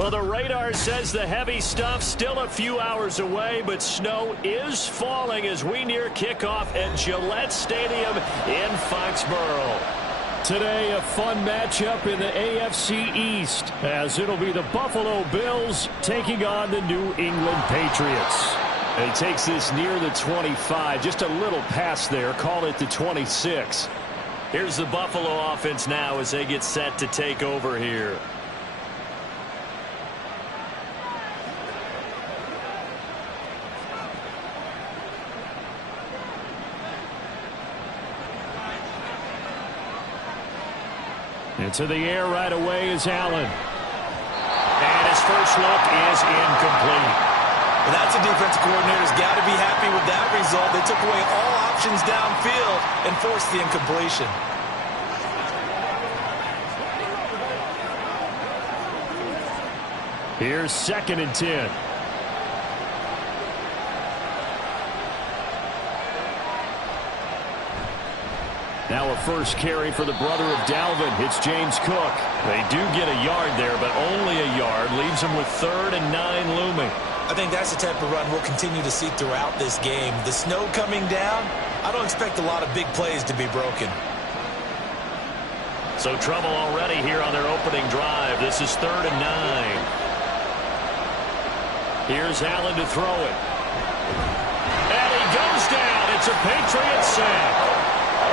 Well, the radar says the heavy stuff still a few hours away, but snow is falling as we near kickoff at Gillette Stadium in Foxborough. Today, a fun matchup in the AFC East, as it'll be the Buffalo Bills taking on the New England Patriots. And he takes this near the 25, just a little pass there, call it the 26. Here's the Buffalo offense now as they get set to take over here. Into the air right away is Allen. And his first look is incomplete. Well, that's a defensive coordinator's got to be happy with that result. They took away all options downfield and forced the incompletion. Here's 2nd and 10. Now a first carry for the brother of Dalvin. It's James Cook. They do get a yard there, but only a yard. Leaves them with 3rd and 9 looming. I think that's the type of run we'll continue to see throughout this game. The snow coming down, I don't expect a lot of big plays to be broken. So trouble already here on their opening drive. This is 3rd and 9. Here's Allen to throw it. And he goes down. It's a Patriots sack.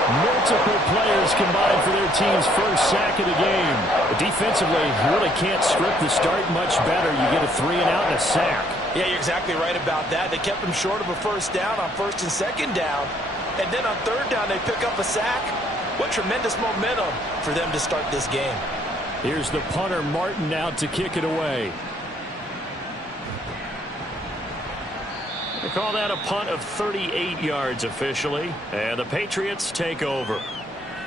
Multiple players combined for their team's first sack of the game. But defensively, you really can't script the start much better. You get a 3-and-out and a sack. Yeah, you're exactly right about that. They kept them short of a first down on 1st and 2nd down. And then on 3rd down, they pick up a sack. What tremendous momentum for them to start this game. Here's the punter, Martin, out to kick it away. They call that a punt of 38 yards officially, and the Patriots take over.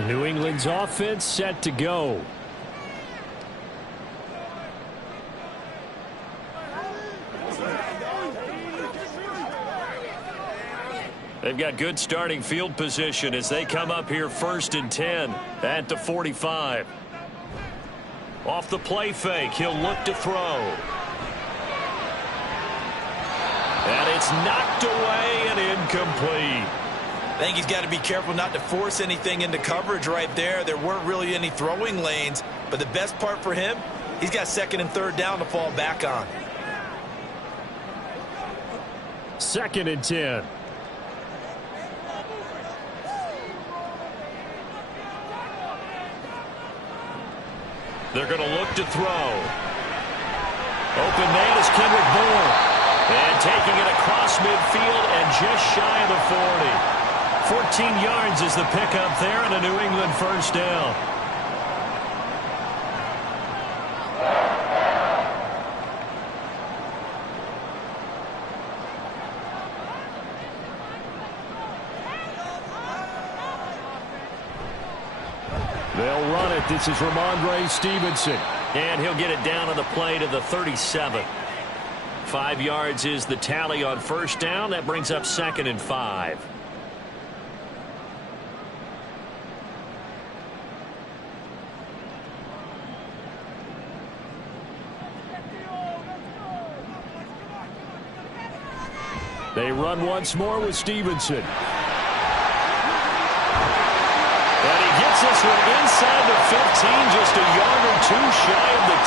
New England's offense set to go. They've got good starting field position as they come up here 1st and 10 at the 45. Off the play fake, he'll look to throw. And it's knocked away and incomplete. I think he's got to be careful not to force anything into coverage right there. There weren't really any throwing lanes, but the best part for him, he's got 2nd and 3rd down to fall back on. 2nd and 10. They're going to look to throw. Open man is Kendrick Bourne. And taking it across midfield and just shy of the 40. 14 yards is the pickup there and a New England first down. They'll run it. This is Ramondre Stevenson. And he'll get it down on the play to the 37. 5 yards is the tally on 1st down. That brings up 2nd and 5. They run once more with Stevenson. And he gets this one inside the 15, just a yard or 2 shy of the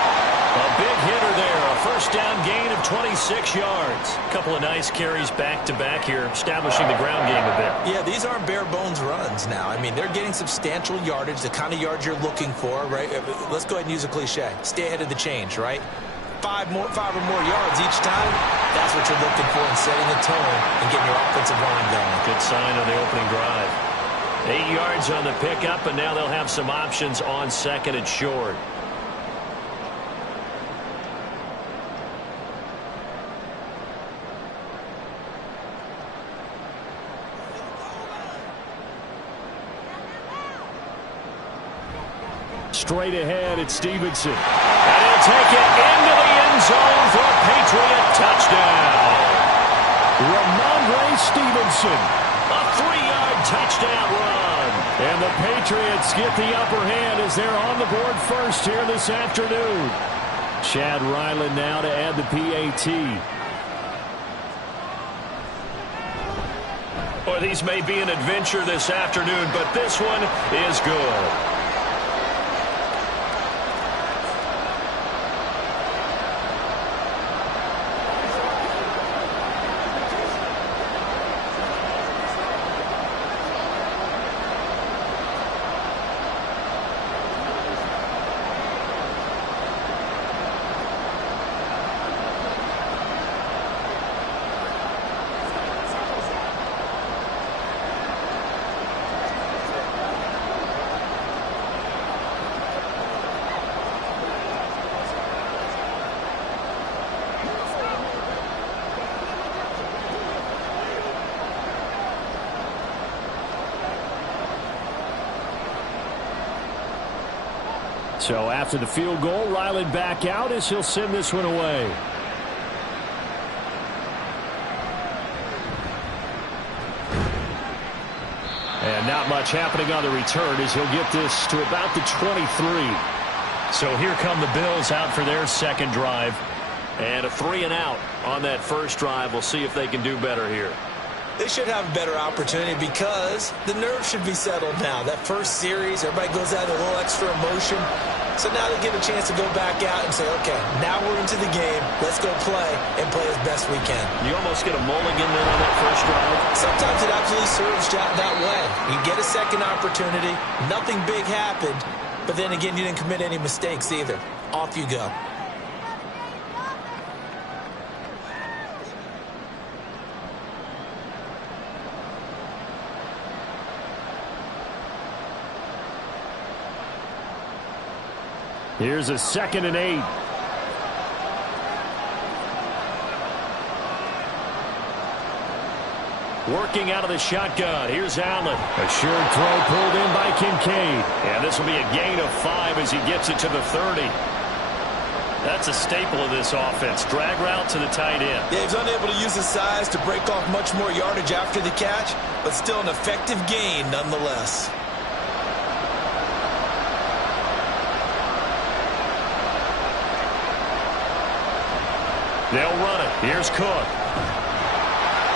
10. A big hitter there, a first down gain of 26 yards. A couple of nice carries back-to-back here, establishing the ground game a bit. Yeah, these aren't bare-bones runs now. I mean, they're getting substantial yardage, the kind of yards you're looking for, right? Let's go ahead and use a cliche. Stay ahead of the change, right? 5 or more yards each time, that's what you're looking for in setting the tone and getting your offensive line going. Good sign on the opening drive. 8 yards on the pickup, and now they'll have some options on 2nd and short. Straight ahead, it's Stevenson. And he'll take it into the end zone for a Patriot touchdown. Ramondre Stevenson, a 3-yard touchdown run. And the Patriots get the upper hand as they're on the board first here this afternoon. Chad Ryland now to add the PAT. Well, these may be an adventure this afternoon, but this one is good. So after the field goal, Ryland back out as he'll send this one away. And not much happening on the return as he'll get this to about the 23. So here come the Bills out for their second drive. And a 3-and-out on that first drive. We'll see if they can do better here. They should have a better opportunity because the nerves should be settled now. That first series, everybody goes out with a little extra emotion. So now they get a chance to go back out and say, okay, now we're into the game. Let's go play and play as best we can. You almost get a mulligan then on that first drive. Sometimes it absolutely serves that way. You get a second opportunity. Nothing big happened. But then again, you didn't commit any mistakes either. Off you go. Here's a 2nd and 8. Working out of the shotgun. Here's Allen. A short throw pulled in by Kincaid. And this will be a gain of 5 as he gets it to the 30. That's a staple of this offense. Drag route to the tight end. Yeah, he's unable to use his size to break off much more yardage after the catch, but still an effective gain nonetheless. They'll run it. Here's Cook.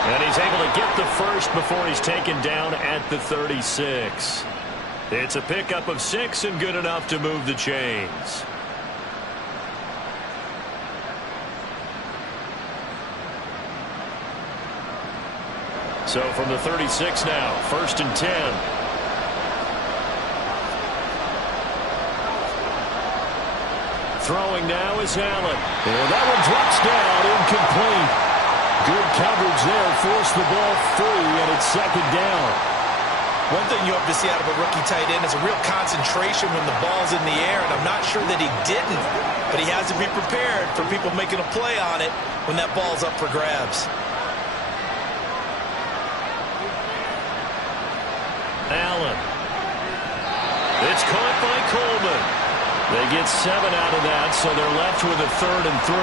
And he's able to get the first before he's taken down at the 36. It's a pickup of 6 and good enough to move the chains. So from the 36 now, 1st and 10. Throwing now is Allen. And that one drops down, incomplete. Good coverage there, forced the ball free, and it's 2nd down. One thing you hope to see out of a rookie tight end is a real concentration when the ball's in the air, and I'm not sure that he didn't, but he has to be prepared for people making a play on it when that ball's up for grabs. Allen. It's caught by Coleman. They get 7 out of that, so they're left with a 3rd and 3.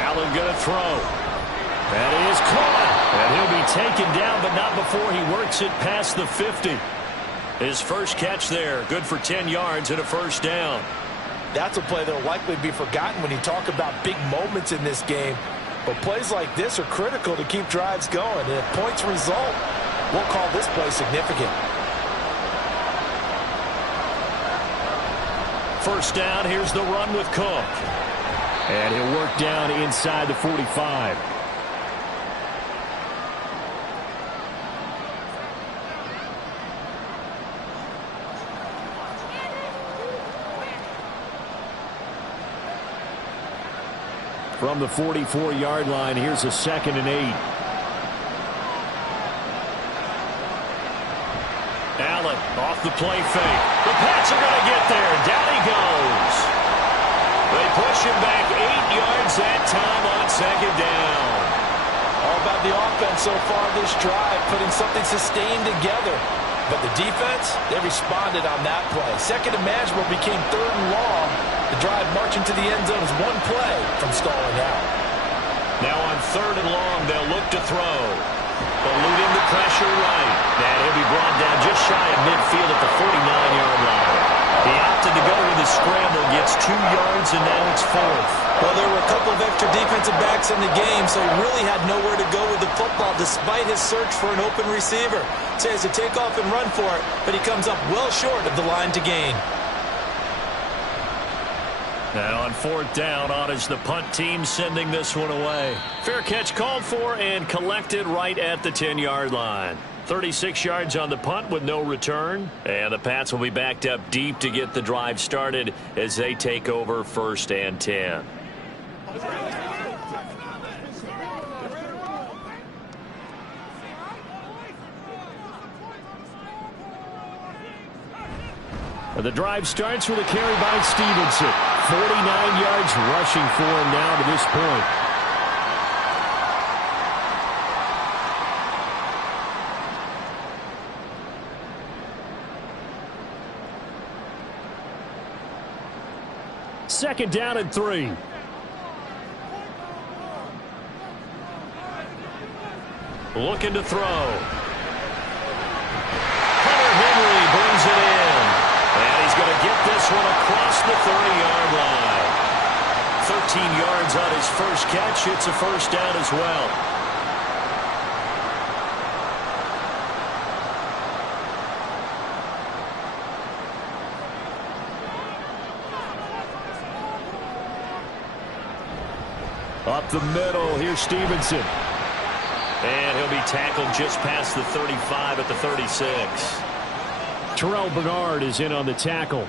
Allen going to throw. That is caught. And he'll be taken down, but not before he works it past the 50. His first catch there, good for 10 yards and a 1st down. That's a play that will likely be forgotten when you talk about big moments in this game. But plays like this are critical to keep drives going. And if points result, we'll call this play significant. 1st down, here's the run with Cook. And he'll work down inside the 45. From the 44-yard line, here's a 2nd and 8. Allen off the play fake. The Pats are going to get there. Down he goes. They push him back 8 yards that time on 2nd down. All about the offense so far this drive, putting something sustained together. But the defense, they responded on that play. 2nd and manageable became 3rd and long. The drive marching to the end zone is one play from stalling out. Now on 3rd and long, they'll look to throw. Eluding the pressure right. And he'll be brought down just shy of midfield at the 49-yard line. He opted to go with the scramble, gets 2 yards, and now it's 4th. Well, there were a couple of extra defensive backs in the game, so he really had nowhere to go with the football despite his search for an open receiver. So he has to take off and run for it, but he comes up well short of the line to gain. And on 4th down, on is the punt team sending this one away. Fair catch called for and collected right at the 10-yard line. 36 yards on the punt with no return. And the Pats will be backed up deep to get the drive started as they take over 1st and 10. The drive starts with a carry by Stevenson. 49 yards rushing for him now to this point. Second down and 3. Looking to throw. Hunter Henry brings it in. And he's going to get this one across the 30-yard line. 13 yards on his first catch. It's a first down as well. Up the middle, here's Stevenson. And he'll be tackled just past the 35 at the 36. Terrell Bernard is in on the tackle.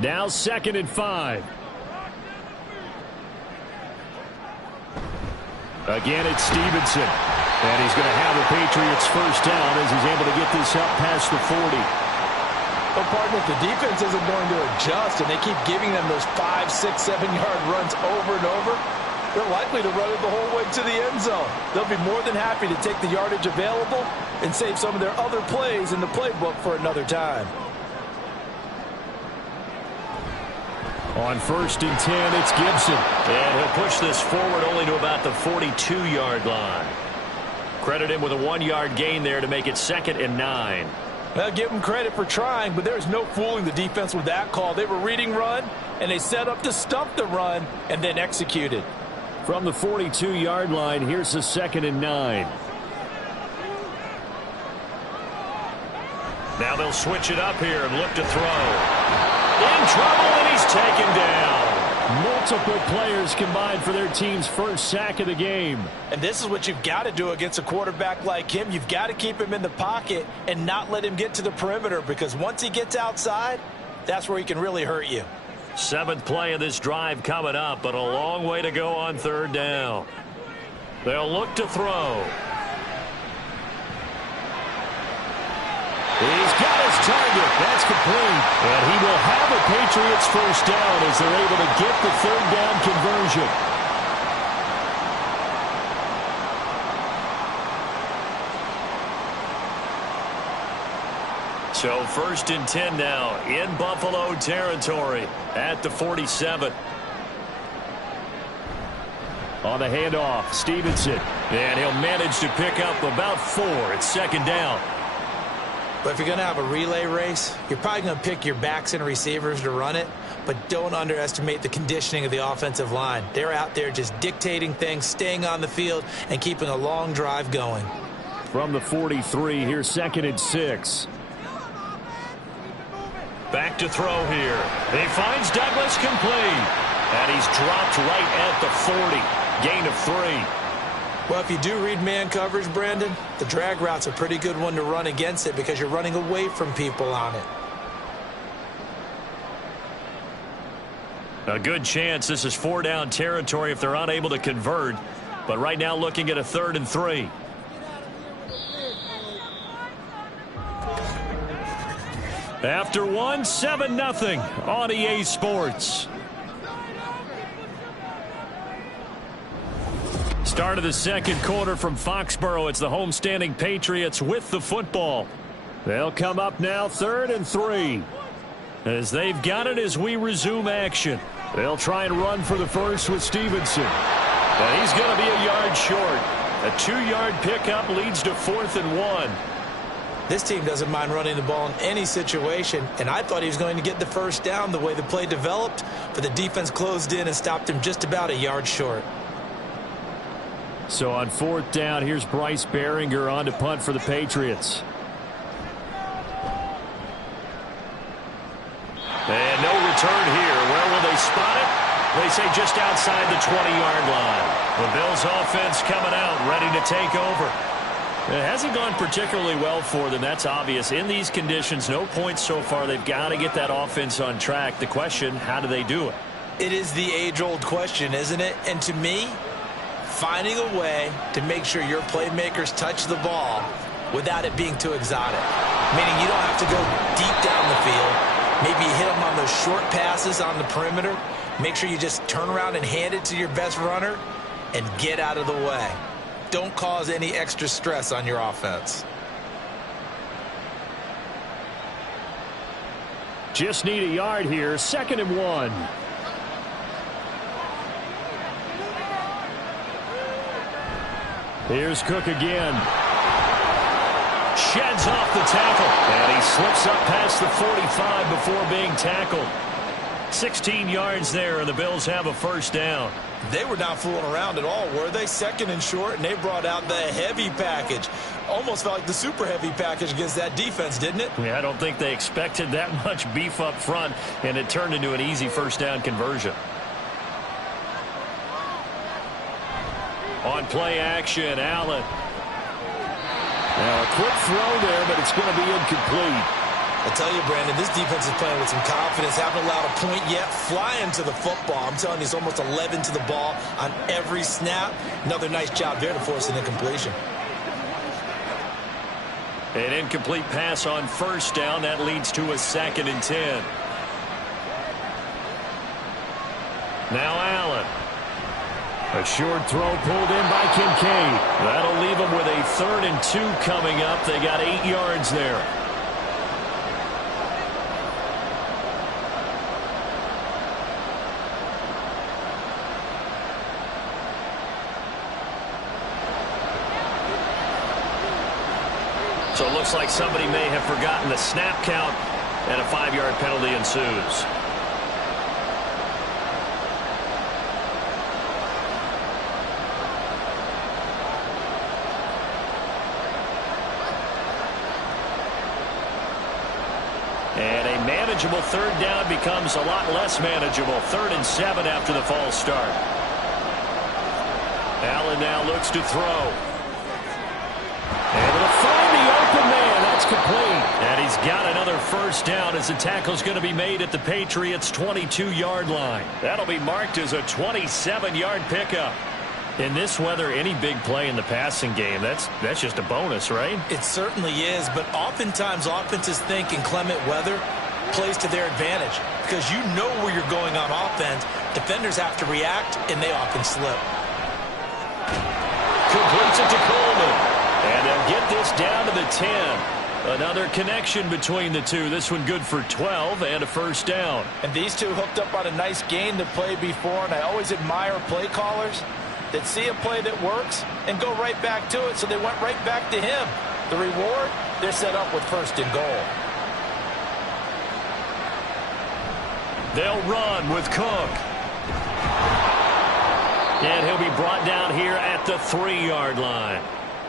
Now 2nd and 5. Again, it's Stevenson. And he's going to have the Patriots first down as he's able to get this up past the 40. Well, partner, if the defense isn't going to adjust and they keep giving them those 5, 6, 7-yard runs over and over, they're likely to run it the whole way to the end zone. They'll be more than happy to take the yardage available and save some of their other plays in the playbook for another time. On 1st and 10, it's Gibson. And he'll push this forward only to about the 42-yard line. Credit him with a 1-yard gain there to make it 2nd and 9. Well, give him credit for trying, but there's no fooling the defense with that call. They were reading run, and they set up to stuff the run and then executed. From the 42-yard line, here's the 2nd and 9. Now they'll switch it up here and look to throw. In trouble, and he's taken down. Multiple players combined for their team's first sack of the game. And this is what you've got to do against a quarterback like him. You've got to keep him in the pocket and not let him get to the perimeter, because once he gets outside, that's where he can really hurt you. 7th play of this drive coming up, but a long way to go on 3rd down. They'll look to throw. He's got his target. That's complete. And he will have a Patriots first down as they're able to get the 3rd down conversion. So 1st and 10 now in Buffalo territory at the 47. On the handoff, Stevenson. And he'll manage to pick up about 4. It's 2nd down. But if you're going to have a relay race, you're probably going to pick your backs and receivers to run it, but don't underestimate the conditioning of the offensive line. They're out there just dictating things, staying on the field, and keeping a long drive going. From the 43, here's 2nd and 6. Back to throw here. He finds Douglas complete. And he's dropped right at the 40. Gain of 3. Well, if you do read man coverage, Brandon, the drag route's a pretty good one to run against it because you're running away from people on it. A good chance this is 4-down territory if they're unable to convert. But right now looking at a 3rd and 3. After 1, 7-0 on EA Sports. Start of the second quarter from Foxborough. It's the homestanding Patriots with the football. They'll come up now 3rd and 3. As they've got it as we resume action. They'll try and run for the first with Stevenson. And he's going to be a yard short. A 2-yard pickup leads to 4th and 1. This team doesn't mind running the ball in any situation, and I thought he was going to get the first down the way the play developed, but the defense closed in and stopped him just about a yard short. So on 4th down, here's Bryce Behringer on to punt for the Patriots. And no return here. Where will they spot it? They say just outside the 20-yard line. The Bills offense coming out, ready to take over. It hasn't gone particularly well for them. That's obvious. In these conditions, no points so far. They've got to get that offense on track. The question, how do they do it? It is the age-old question, isn't it? And to me, finding a way to make sure your playmakers touch the ball without it being too exotic. Meaning you don't have to go deep down the field. Maybe you hit them on those short passes on the perimeter. Make sure you just turn around and hand it to your best runner and get out of the way. Don't cause any extra stress on your offense. Just need a yard here. 2nd and 1. Here's Cook again. Sheds off the tackle. And he slips up past the 45 before being tackled. 16 yards there, and the Bills have a first down. They were not fooling around at all, were they? 2nd and short, and they brought out the heavy package. Almost felt like the super heavy package against that defense, didn't it? Yeah, I don't think they expected that much beef up front, and it turned into an easy first down conversion. On play action, Allen. Now a quick throw there, but it's going to be incomplete. I tell you, Brandon, this defense is playing with some confidence. Haven't allowed a point yet. Flying to the football. I'm telling you, it's almost 11 to the ball on every snap. Another nice job there to force an incompletion. An incomplete pass on first down. That leads to a 2nd and 10. Now Allen. A short throw pulled in by Kincaid. That'll leave them with a 3rd and 2 coming up. They got 8 yards there. So it looks like somebody may have forgotten the snap count, and a 5-yard penalty ensues. And a manageable 3rd down becomes a lot less manageable. 3rd and 7 after the false start. Allen now looks to throw. And it'll find the open man. That's complete. And he's got another first down as the tackle's going to be made at the Patriots' 22-yard line. That'll be marked as a 27-yard pickup. In this weather, any big play in the passing game, that's just a bonus, right? It certainly is, but oftentimes offenses think in clement weather plays to their advantage because you know where you're going on offense. Defenders have to react, and they often slip. Completes it to Coleman. And they'll get this down to the 10. Another connection between the two. This one good for 12 and a first down. And these two hooked up on a nice gain to play before, and I always admire play callers that see a play that works and go right back to it, so they went right back to him. The reward, they're set up with 1st and goal. They'll run with Cook. And he'll be brought down here at the 3-yard line.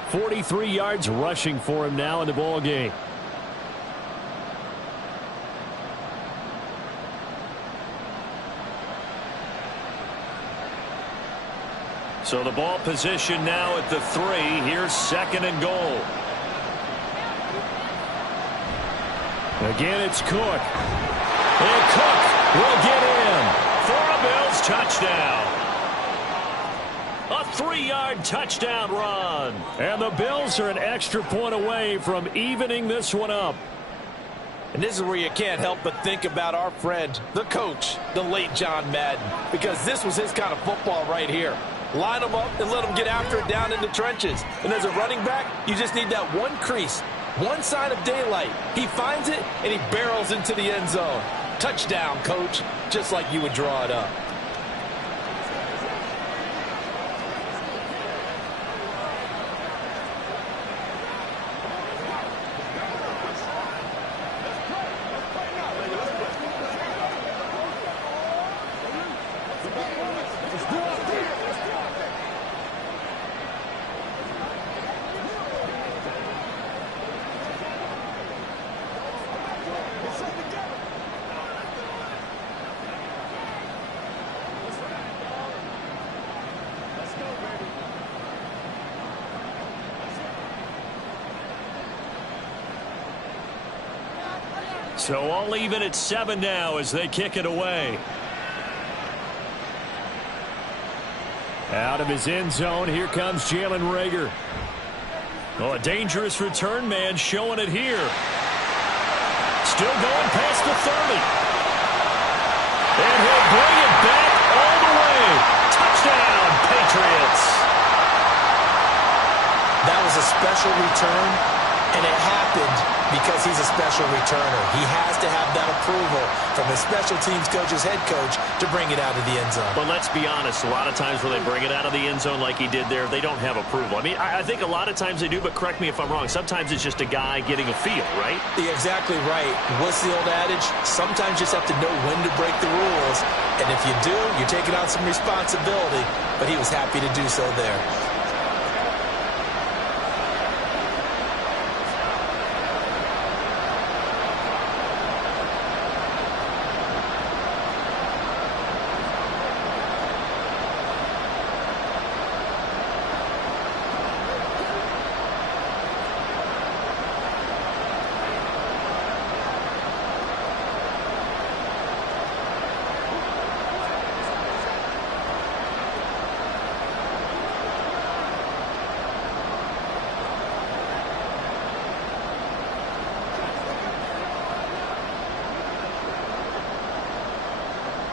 43 yards rushing for him now in the ball game. So the ball position now at the 3. Here's 2nd and goal. Again, it's Cook. And Cook will get in for a Bills touchdown. A 3-yard touchdown run. And the Bills are an extra point away from evening this one up. And this is where you can't help but think about our friend, the coach, the late John Madden, because this was his kind of football right here. Line them up and let them get after it down in the trenches. And as a running back, you just need that one crease, one sign of daylight. He finds it, and he barrels into the end zone. Touchdown, coach, just like you would draw it up. So all even at 7 now as they kick it away. Out of his end zone, here comes Jalen Reagor. Oh, a dangerous return man showing it here. Still going past the 30. And he'll bring it back all the way. Touchdown, Patriots. That was a special return, and it happened because he's a special returner. He has to have that approval from his special teams coach's head coach to bring it out of the end zone. But let's be honest, a lot of times when they bring it out of the end zone like he did there, they don't have approval. I mean, I think a lot of times they do, but correct me if I'm wrong. Sometimes it's just a guy getting a feel, right? You're exactly right. What's the old adage? Sometimes you just have to know when to break the rules. And if you do, you're taking on some responsibility. But he was happy to do so there.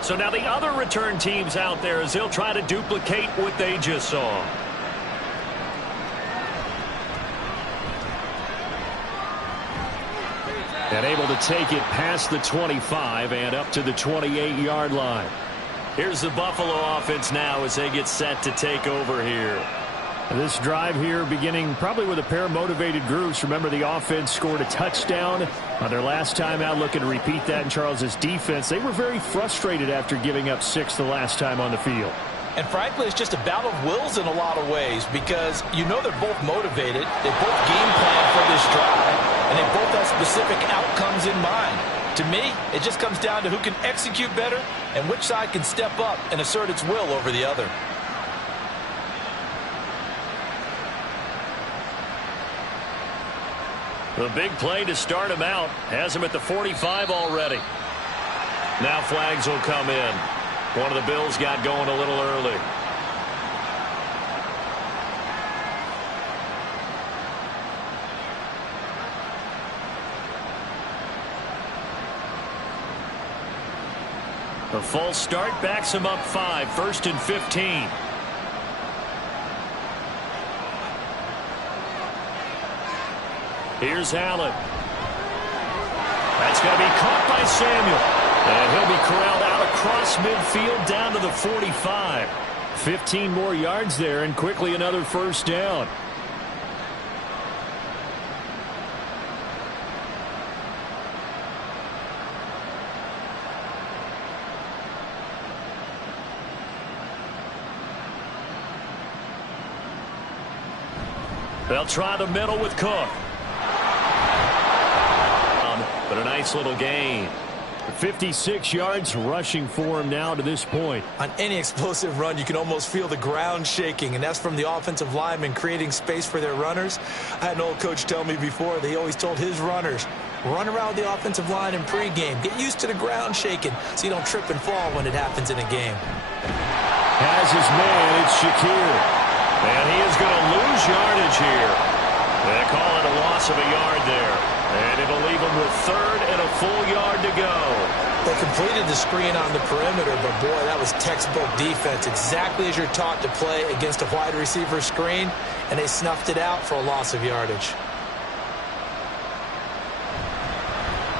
So now the other return teams out there as they'll try to duplicate what they just saw. And able to take it past the 25 and up to the 28-yard line. Here's the Buffalo offense now as they get set to take over here. This drive here beginning probably with a pair of motivated groups. Remember, the offense scored a touchdown on their last time out. Looking to repeat that in Charles's defense. They were very frustrated after giving up 6 the last time on the field. And frankly, it's just a battle of wills in a lot of ways because you know they're both motivated. They both game plan for this drive, and they both have specific outcomes in mind. To me, it just comes down to who can execute better and which side can step up and assert its will over the other. The big play to start him out has him at the 45 already. Now flags will come in. One of the Bills got going a little early. The false start backs him up 5, 1st and 15. Here's Allen. That's going to be caught by Samuel. And he'll be corralled out across midfield down to the 45. 15 more yards there and quickly another first down. They'll try the middle with Cook. But a nice little gain. 56 yards rushing for him now to this point. On any explosive run, you can almost feel the ground shaking, and that's from the offensive linemen creating space for their runners. I had an old coach tell me before, they always told his runners, run around the offensive line in pregame. Get used to the ground shaking so you don't trip and fall when it happens in a game. Has his man, it's Shakir. And he is going to lose yardage here. They call it a loss of a yard there. And it'll leave them with third and a full yard to go. They completed the screen on the perimeter, but boy, that was textbook defense, exactly as you're taught to play against a wide receiver screen, and they snuffed it out for a loss of yardage.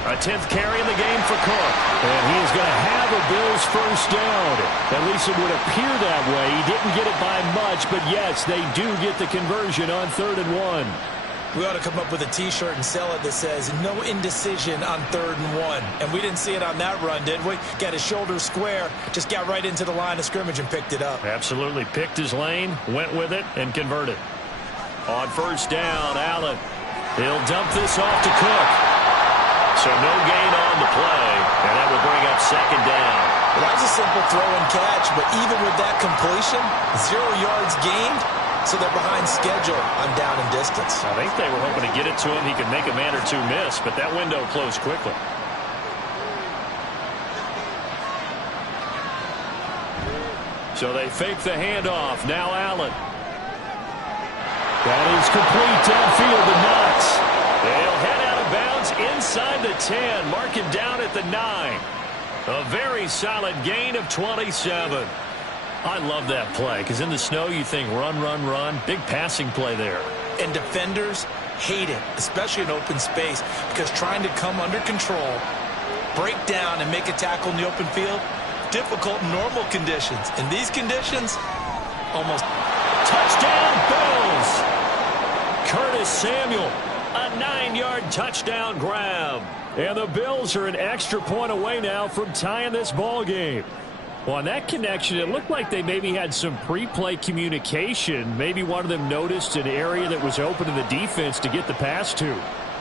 A 10th carry in the game for Cook. And he is going to have a Bills first down. At least it would appear that way. He didn't get it by much, but yes, they do get the conversion on 3rd and 1. We ought to come up with a T-shirt and sell it that says, no indecision on 3rd and 1. And we didn't see it on that run, did we? Got his shoulders square, just got right into the line of scrimmage and picked it up. Absolutely. Picked his lane, went with it, and converted. On first down, Allen. He'll dump this off to Cook. So no gain on the play, and that will bring up 2nd down. Well, that was a simple throw and catch, but even with that completion, 0 yards gained, so they're behind schedule on down and distance. I think they were hoping to get it to him. He could make a man or two miss, but that window closed quickly. So they fake the handoff. Now Allen. That is complete downfield to Knox. They'll head out of bounds inside the 10. Mark him down at the 9. A very solid gain of 27. I love that play because in the snow you think run, run, run. Big passing play there. And defenders hate it, especially in open space, because trying to come under control, break down, and make a tackle in the open field, difficult in normal conditions. In these conditions, almost. Touchdown, Bills! Curtis Samuel, a 9-yard touchdown grab. And the Bills are an extra point away now from tying this ball game. Well, on that connection, it looked like they maybe had some pre-play communication. Maybe one of them noticed an area that was open to the defense to get the pass to.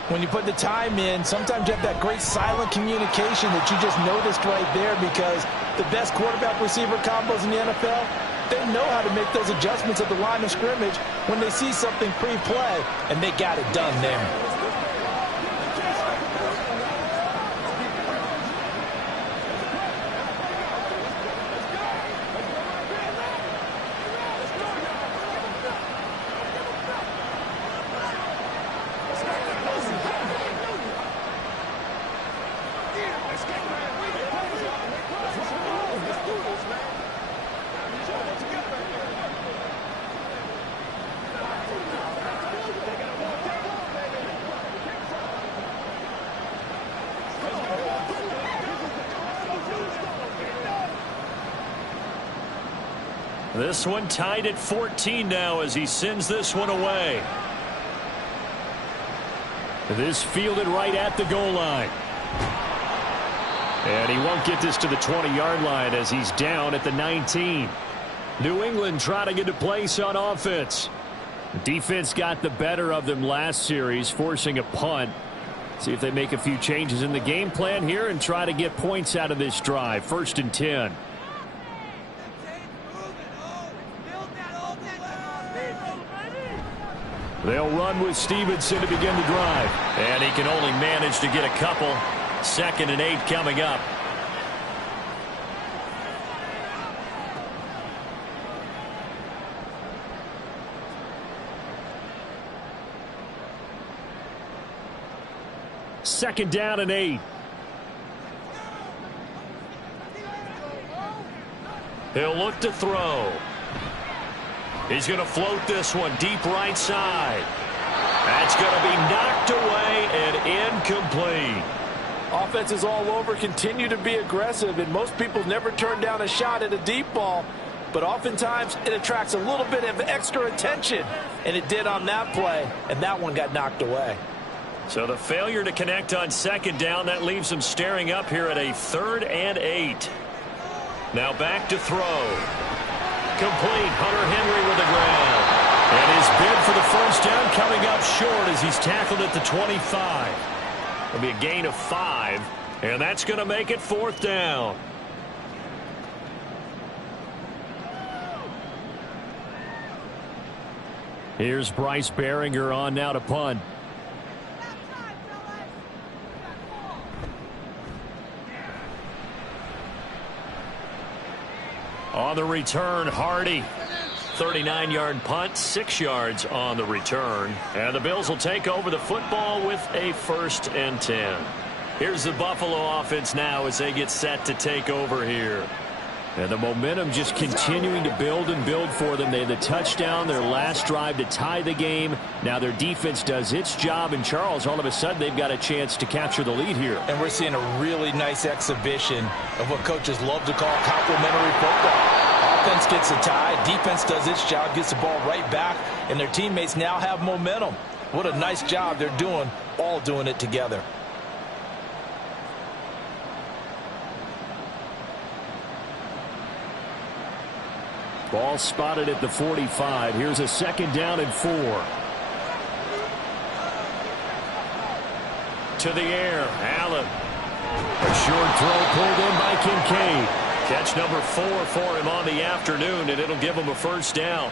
When you put the time in, sometimes you have that great silent communication that you just noticed right there, because the best quarterback-receiver combos in the NFL, they know how to make those adjustments at the line of scrimmage when they see something pre-play, and they got it done there. This one tied at 14 now as he sends this one away. This fielded right at the goal line. And he won't get this to the 20-yard line as he's down at the 19. New England trying to get a place on offense. Defense got the better of them last series, forcing a punt. See if they make a few changes in the game plan here and try to get points out of this drive. 1st and 10. They'll run with Stevenson to begin the drive. And he can only manage to get a couple. 2nd and 8 coming up. Second down and 8. He'll look to throw. He's going to float this one deep right side. That's going to be knocked away and incomplete. Offenses all over continue to be aggressive, and most people never turn down a shot at a deep ball. But oftentimes it attracts a little bit of extra attention, and it did on that play, and that one got knocked away. So the failure to connect on 2nd down, that leaves them staring up here at a 3rd and 8. Now back to throw. Complete. Hunter Henry with the grab. And his bid for the first down coming up short as he's tackled at the 25. It'll be a gain of 5, and that's going to make it 4th down. Here's Bryce Behringer on now to punt. On the return, Hardy 39-yard punt, 6 yards on the return. And the Bills will take over the football with a 1st and 10. Here's the Buffalo offense now as they get set to take over here. And the momentum just continuing to build and build for them. They had the touchdown, their last drive to tie the game. Now their defense does its job. And, Charles, all of a sudden they've got a chance to capture the lead here. And we're seeing a really nice exhibition of what coaches love to call complementary football. Offense gets a tie, defense does its job, gets the ball right back, and their teammates now have momentum. What a nice job they're doing, all doing it together. Ball spotted at the 45. Here's a 2nd down and 4. To the air, Allen. A short throw pulled in by Kincaid. Catch number 4 for him on the afternoon, and it'll give him a 1st down.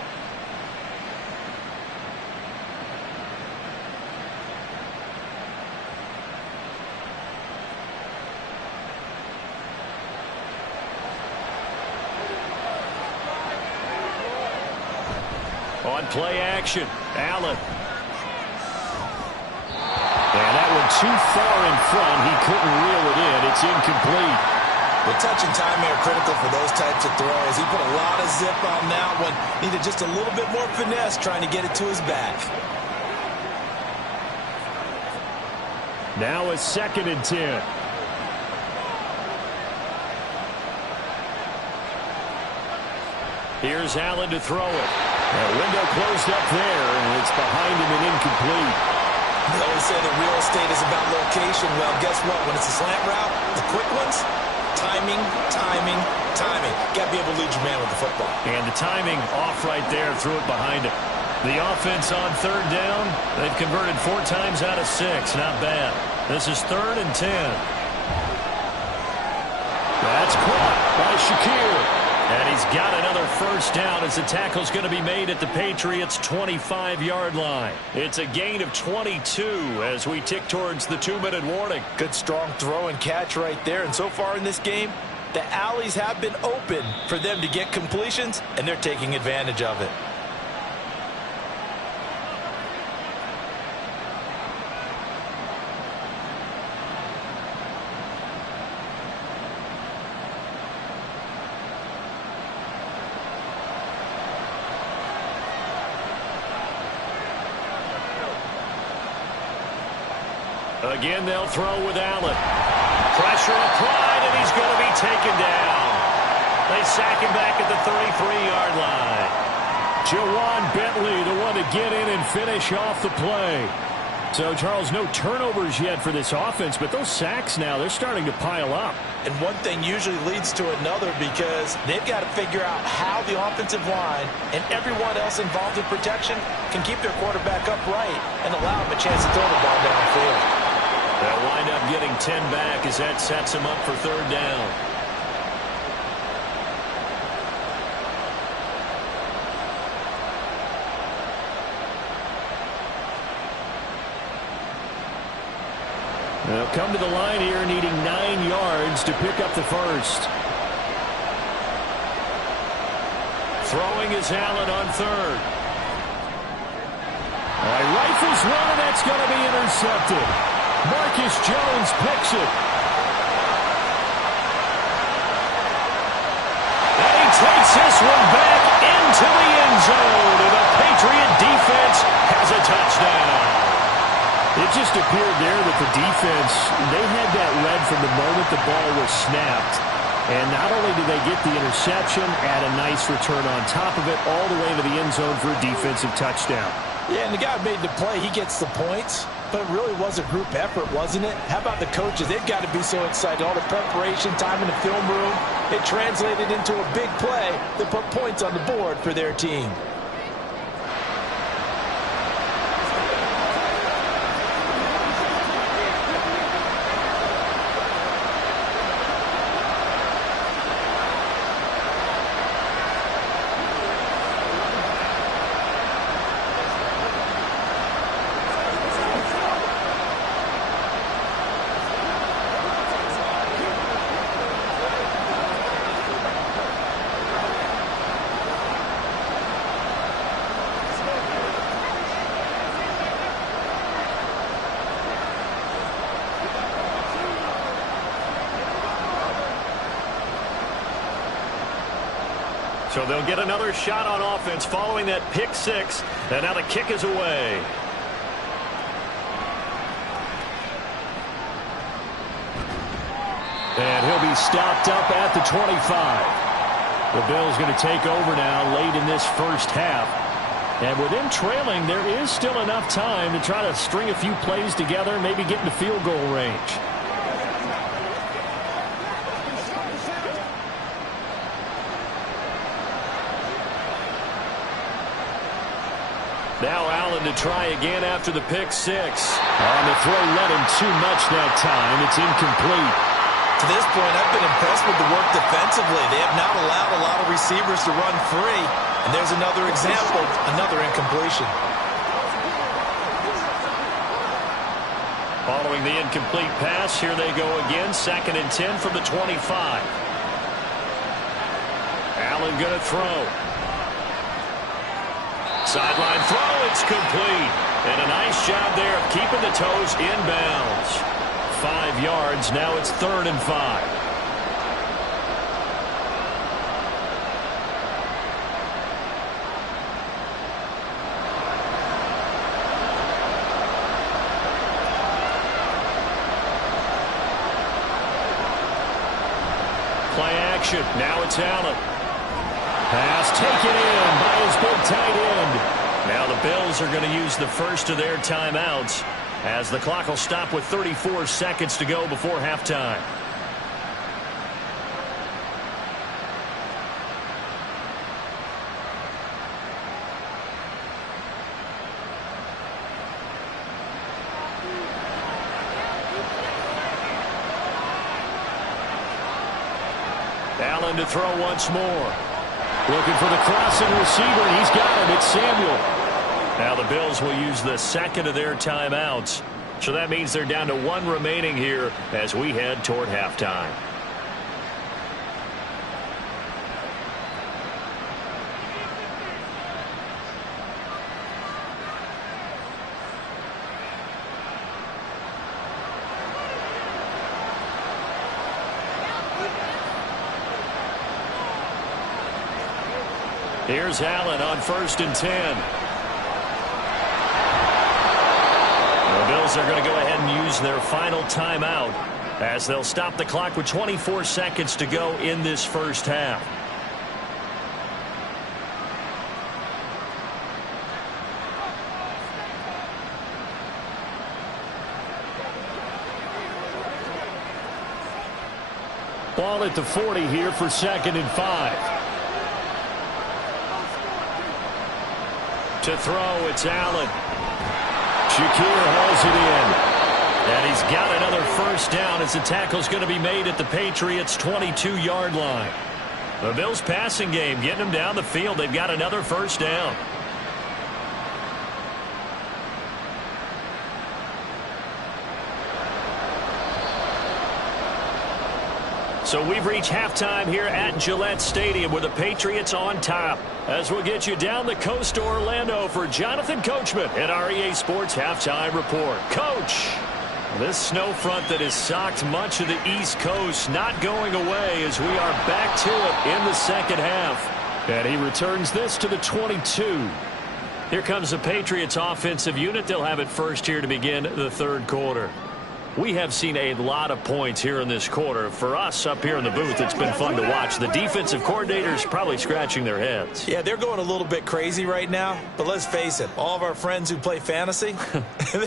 On play action, Allen. And that one too far in front. He couldn't reel it in. It's incomplete. The touch and timing are critical for those types of throws. He put a lot of zip on that one. Needed just a little bit more finesse trying to get it to his back. Now a 2nd and 10. Here's Allen to throw it. That window closed up there, and it's behind him and incomplete. They always say that real estate is about location. Well, guess what? When it's a slant route, the quick ones, timing, timing, timing. Got to be able to lead your man with the football. And the timing off right there, threw it behind him. The offense on 3rd down, they've converted 4 times out of 6. Not bad. This is 3rd and 10. That's caught by Shakir. And he's got another 1st down as the tackle's going to be made at the Patriots' 25-yard line. It's a gain of 22 as we tick towards the 2-minute warning. Good strong throw and catch right there. And so far in this game, the alleys have been open for them to get completions, and they're taking advantage of it. Again, they'll throw with Allen. Pressure applied, and he's going to be taken down. They sack him back at the 33-yard line. Jawan Bentley, the one to get in and finish off the play. So, Charles, no turnovers yet for this offense, but those sacks now, they're starting to pile up. And one thing usually leads to another because they've got to figure out how the offensive line and everyone else involved in protection can keep their quarterback upright and allow him a chance to throw the ball downfield. They'll wind up getting 10 back as that sets him up for 3rd down. They'll come to the line here needing 9 yards to pick up the 1st. Throwing is Allen on 3rd. Rifles one, and that's going to be intercepted. Marcus Jones picks it. And he takes this one back into the end zone, and the Patriot defense has a touchdown. It just appeared there that the defense, they had that read from the moment the ball was snapped. And not only did they get the interception, add a nice return on top of it, all the way to the end zone for a defensive touchdown. Yeah, and the guy made the play. He gets the points. But it really was a group effort, wasn't it? How about the coaches? They've got to be so excited. All the preparation, time in the film room, it translated into a big play that put points on the board for their team. So they'll get another shot on offense following that pick six. And now the kick is away. And he'll be stopped up at the 25. The Bills going to take over now late in this first half. And with them trailing, there is still enough time to try to string a few plays together, maybe get into field goal range. Now Allen to try again after the pick six. On the throw, led him too much that time. It's incomplete. To this point, I've been impressed with the work defensively. They have not allowed a lot of receivers to run free. And there's another example, another incompletion. Following the incomplete pass, here they go again. 2nd and 10 from the 25. Allen going to throw. Sideline throw, it's complete. And a nice job there of keeping the toes inbounds. 5 yards, now it's 3rd and 5. Play action, now it's Allen. Pass taken in by his big tight end. Now the Bills are going to use the first of their timeouts, as the clock will stop with 34 seconds to go before halftime. Allen to throw once more. Looking for the crossing receiver, and he's got him. It's Samuel. Now the Bills will use the second of their timeouts. So that means they're down to 1 remaining here as we head toward halftime. Here's Allen on 1st and 10. The Bills are going to go ahead and use their final timeout as they'll stop the clock with 24 seconds to go in this first half. Ball at the 40 here for 2nd and 5. To throw, it's Allen. Shakir hauls it in. And he's got another first down as the tackle's going to be made at the Patriots' 22-yard line. The Bills' passing game getting them down the field. They've got another first down. So we've reached halftime here at Gillette Stadium with the Patriots on top. As we'll get you down the coast to Orlando for Jonathan Coachman at our EA Sports Halftime Report. Coach, this snow front that has socked much of the East Coast not going away as we are back to it in the second half. And he returns this to the 22. Here comes the Patriots offensive unit. They'll have it first here to begin the third quarter. We have seen a lot of points here in this quarter. For us up here in the booth, it's been fun to watch. The defensive coordinators probably scratching their heads. Yeah, they're going a little bit crazy right now. But let's face it, all of our friends who play fantasy,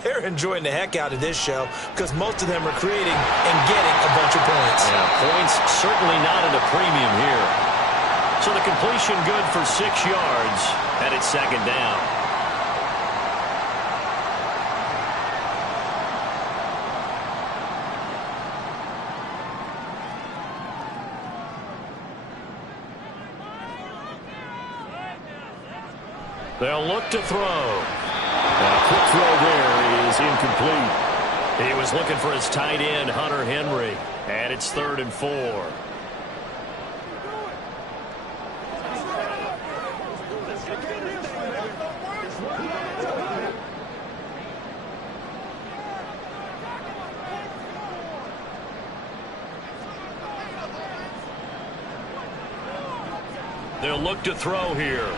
they're enjoying the heck out of this show because most of them are creating and getting a bunch of points. Yeah, points certainly not at a premium here. So the completion good for 6 yards, and it's 2nd down. They'll look to throw. A quick throw there is incomplete. He was looking for his tight end, Hunter Henry. And it's 3rd and 4. They'll look to throw here.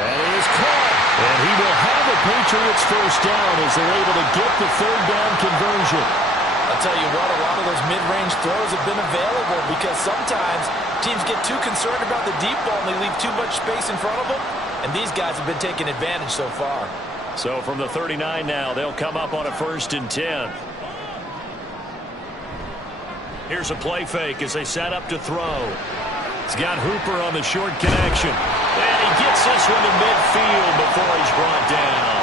That is caught. And he will have a Patriots first down as they're able to get the third down conversion. I'll tell you what, a lot of those mid-range throws have been available because sometimes teams get too concerned about the deep ball and they leave too much space in front of them. And these guys have been taking advantage so far. So from the 39 now, they'll come up on a 1st and 10. Here's a play fake as they set up to throw. He's got Hooper on the short connection. And he gets this one to midfield before he's brought down.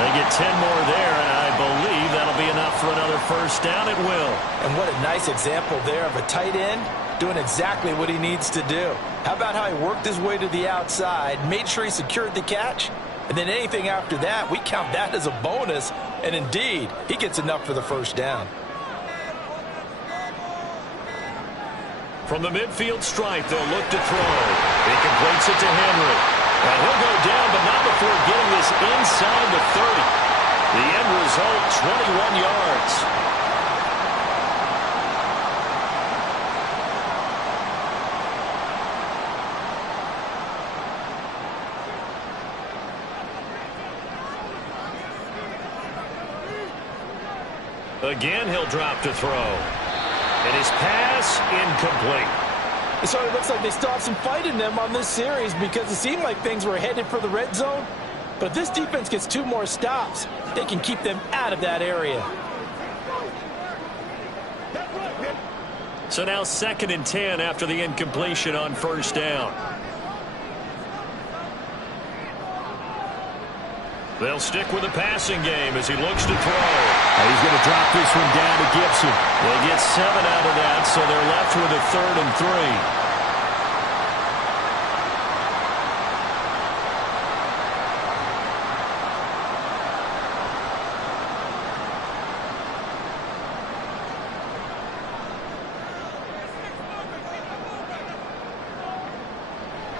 They get 10 more there, and I believe that'll be enough for another first down. It will. And what a nice example there of a tight end doing exactly what he needs to do. How about how he worked his way to the outside, made sure he secured the catch, and then anything after that, we count that as a bonus, and indeed, he gets enough for the first down. From the midfield stripe, they'll look to throw. He completes it to Henry. And he'll go down, but not before getting this inside the 30. The end result, 21 yards. Again, he'll drop to throw. And his pass incomplete. So it looks like they still have some fight in them on this series because it seemed like things were headed for the red zone. But if this defense gets 2 more stops, they can keep them out of that area. So now 2nd and 10 after the incompletion on first down. They'll stick with the passing game as he looks to throw. He's going to drop this one down to Gibson. They get 7 out of that, so they're left with a 3rd and 3.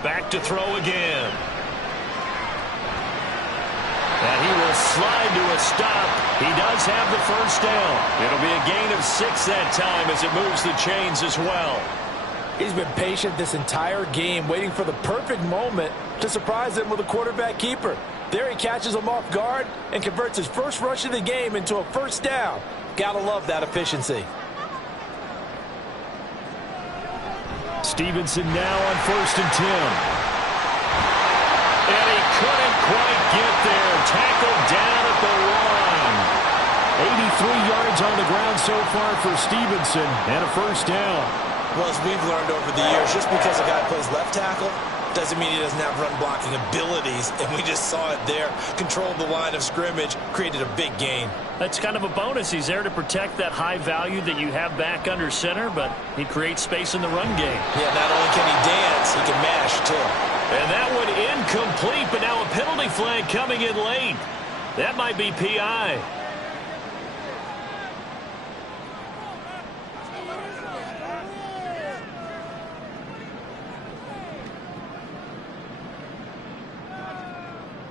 Back to throw again. And he will slide to a stop. He does have the first down. It'll be a gain of 6 that time as it moves the chains as well. He's been patient this entire game, waiting for the perfect moment to surprise him with a quarterback keeper. There he catches him off guard and converts his first rush of the game into a first down. Gotta love that efficiency. Stevenson now on 1st and 10. And he couldn't quite get there. Tackled down at the 1. 83 yards on the ground so far for Stevenson and a first down. Well, as we've learned over the years, just because a guy plays left tackle doesn't mean he doesn't have run blocking abilities, and we just saw it there. Controlled the line of scrimmage, created a big gain. That's kind of a bonus. He's there to protect that high value that you have back under center, but he creates space in the run game. Yeah, not only can he dance, he can mash, too. And that one incomplete, but now a penalty flag coming in late. That might be PI.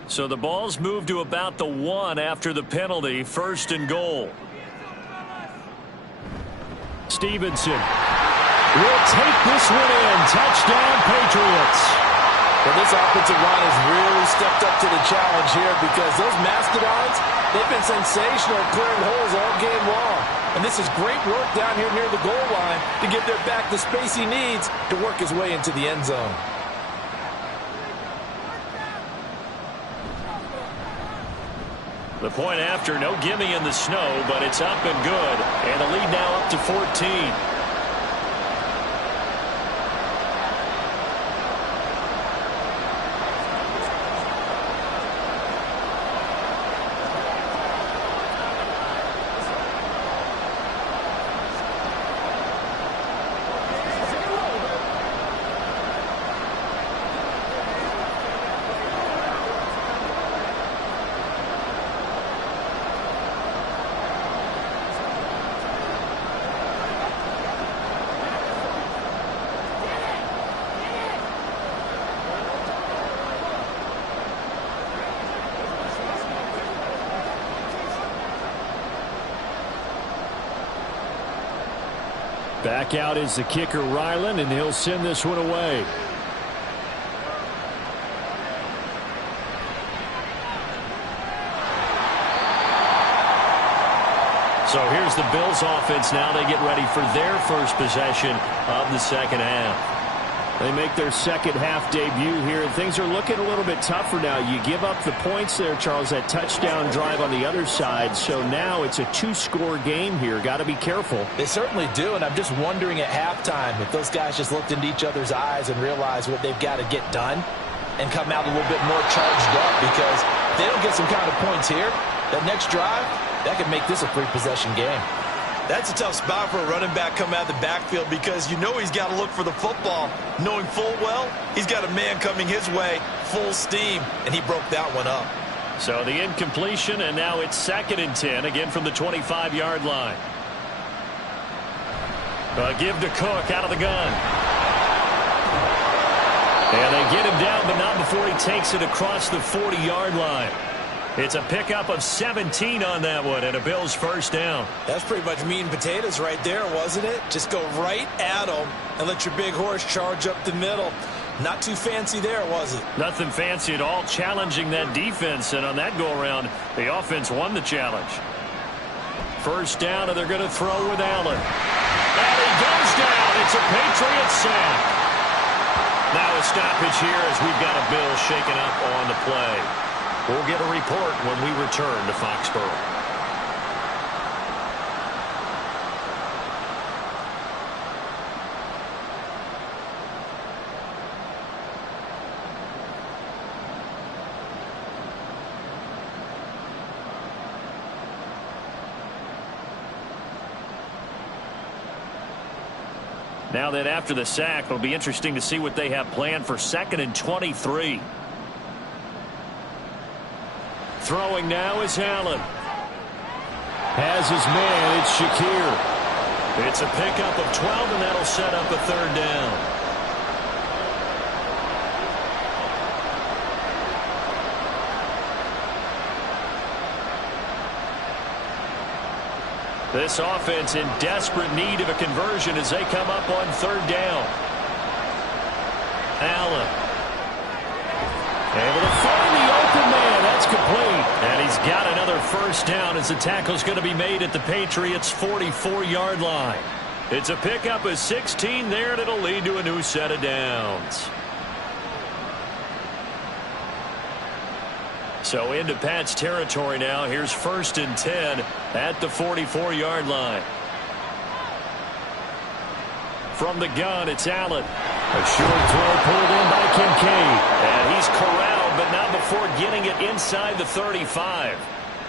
So the ball's moved to about the 1 after the penalty. 1st and goal. Stevenson will take this one in. Touchdown, Patriots. Well, this offensive line has really stepped up to the challenge here because those Mastodons, they've been sensational clearing holes all game long. And this is great work down here near the goal line to give their back the space he needs to work his way into the end zone. The point after, no gimme in the snow, but it's up and good. And the lead now up to 14. Back out is the kicker, Ryland, and he'll send this one away. So here's the Bills offense now. They get ready for their first possession of the second half. They make their second half debut here, and things are looking a little bit tougher now. You give up the points there, Charles, that touchdown drive on the other side. So now it's a two-score game here. Got to be careful. They certainly do, and I'm just wondering at halftime if those guys just looked into each other's eyes and realized what they've got to get done and come out a little bit more charged up, because if they don't get some kind of points here, that next drive, that could make this a three-possession game. That's a tough spot for a running back coming out of the backfield, because you know he's got to look for the football, knowing full well he's got a man coming his way full steam, and he broke that one up. So the incompletion, and now it's 2nd and 10, again from the 25-yard line. Give to Cook out of the gun. And they get him down, but not before he takes it across the 40-yard line. It's a pickup of 17 on that one, and a Bills first down. That's pretty much meat and potatoes right there, wasn't it? Just go right at them and let your big horse charge up the middle. Not too fancy there, was it? Nothing fancy at all, challenging that defense, and on that go-around, the offense won the challenge. First down, and they're going to throw with Allen. And he goes down. It's a Patriots sack. Now a stoppage here as we've got a Bill shaken up on the play. We'll get a report when we return to Foxborough. Now that after the sack, it'll be interesting to see what they have planned for 2nd and 23. Throwing now is Allen. Has his man, it's Shakir. It's a pickup of 12, and that'll set up a 3rd down. This offense in desperate need of a conversion as they come up on 3rd down. Allen. Able to find the open man. That's complete. And he's got another first down as the tackle's going to be made at the Patriots' 44-yard line. It's a pickup of 16 there, and it'll lead to a new set of downs. So into Pat's territory now. Here's 1st and 10 at the 44-yard line. From the gun, it's Allen. A short throw pulled in by Kincaid. And he's corralled, but not before getting it inside the 35.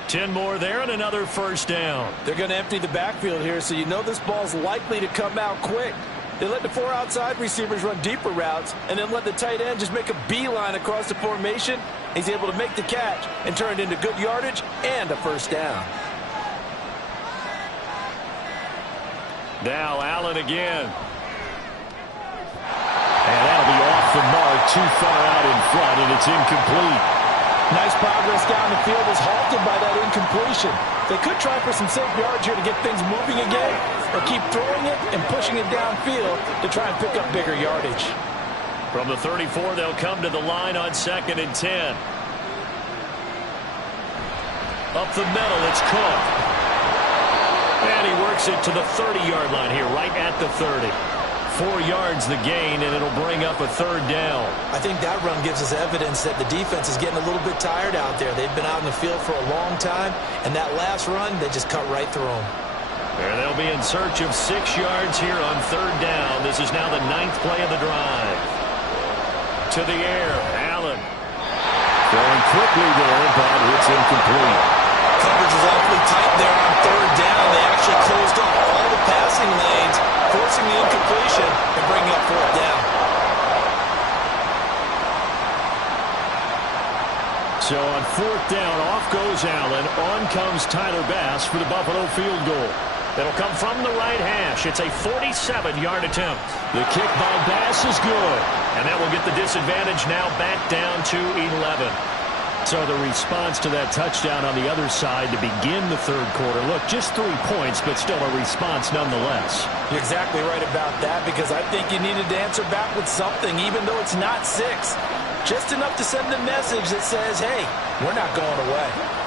10 more there and another first down. They're going to empty the backfield here, so you know this ball's likely to come out quick. They let the 4 outside receivers run deeper routes, and then let the tight end just make a beeline across the formation. He's able to make the catch and turn it into good yardage and a first down. Now Allen again. And that'll be off the mark, too far out in front, and it's incomplete. Nice progress down the field is halted by that incompletion. They could try for some safe yards here to get things moving again, or keep throwing it and pushing it downfield to try and pick up bigger yardage. From the 34, they'll come to the line on 2nd and 10. Up the middle, it's Cook. And he works it to the 30-yard line here, right at the 30. 4 yards the gain, and it'll bring up a 3rd down. I think that run gives us evidence that the defense is getting a little bit tired out there. They've been out in the field for a long time, and that last run, they just cut right through them. And they'll be in search of 6 yards here on 3rd down. This is now the 9th play of the drive. To the air, Allen. Going quickly there, but it's incomplete. Coverage is awfully tight there on 3rd down. They actually closed off all the passing lanes, forcing the incompletion and bringing up 4th down. So on 4th down, off goes Allen. On comes Tyler Bass for the Buffalo field goal. It'll come from the right hash. It's a 47-yard attempt. The kick by Bass is good. And that will get the disadvantage now back down to 11. So the response to that touchdown on the other side to begin the third quarter. Look, just 3 points, but still a response nonetheless. You're exactly right about that, because I think you needed to answer back with something, even though it's not 6. Just enough to send a message that says, hey, we're not going away.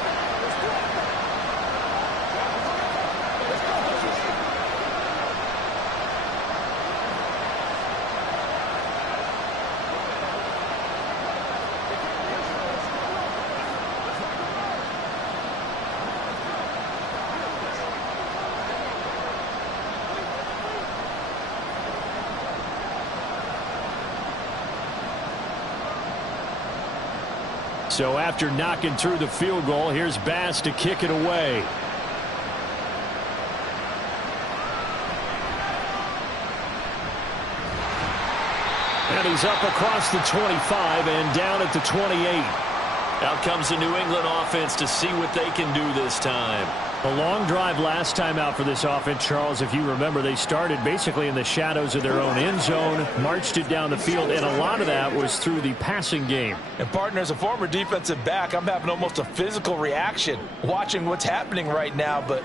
So after knocking through the field goal, here's Bass to kick it away. And he's up across the 25 and down at the 28. Out comes the New England offense to see what they can do this time. A long drive last time out for this offense, Charles. If you remember, they started basically in the shadows of their own end zone, marched it down the field, and a lot of that was through the passing game. And, partner, as a former defensive back, I'm having almost a physical reaction watching what's happening right now. But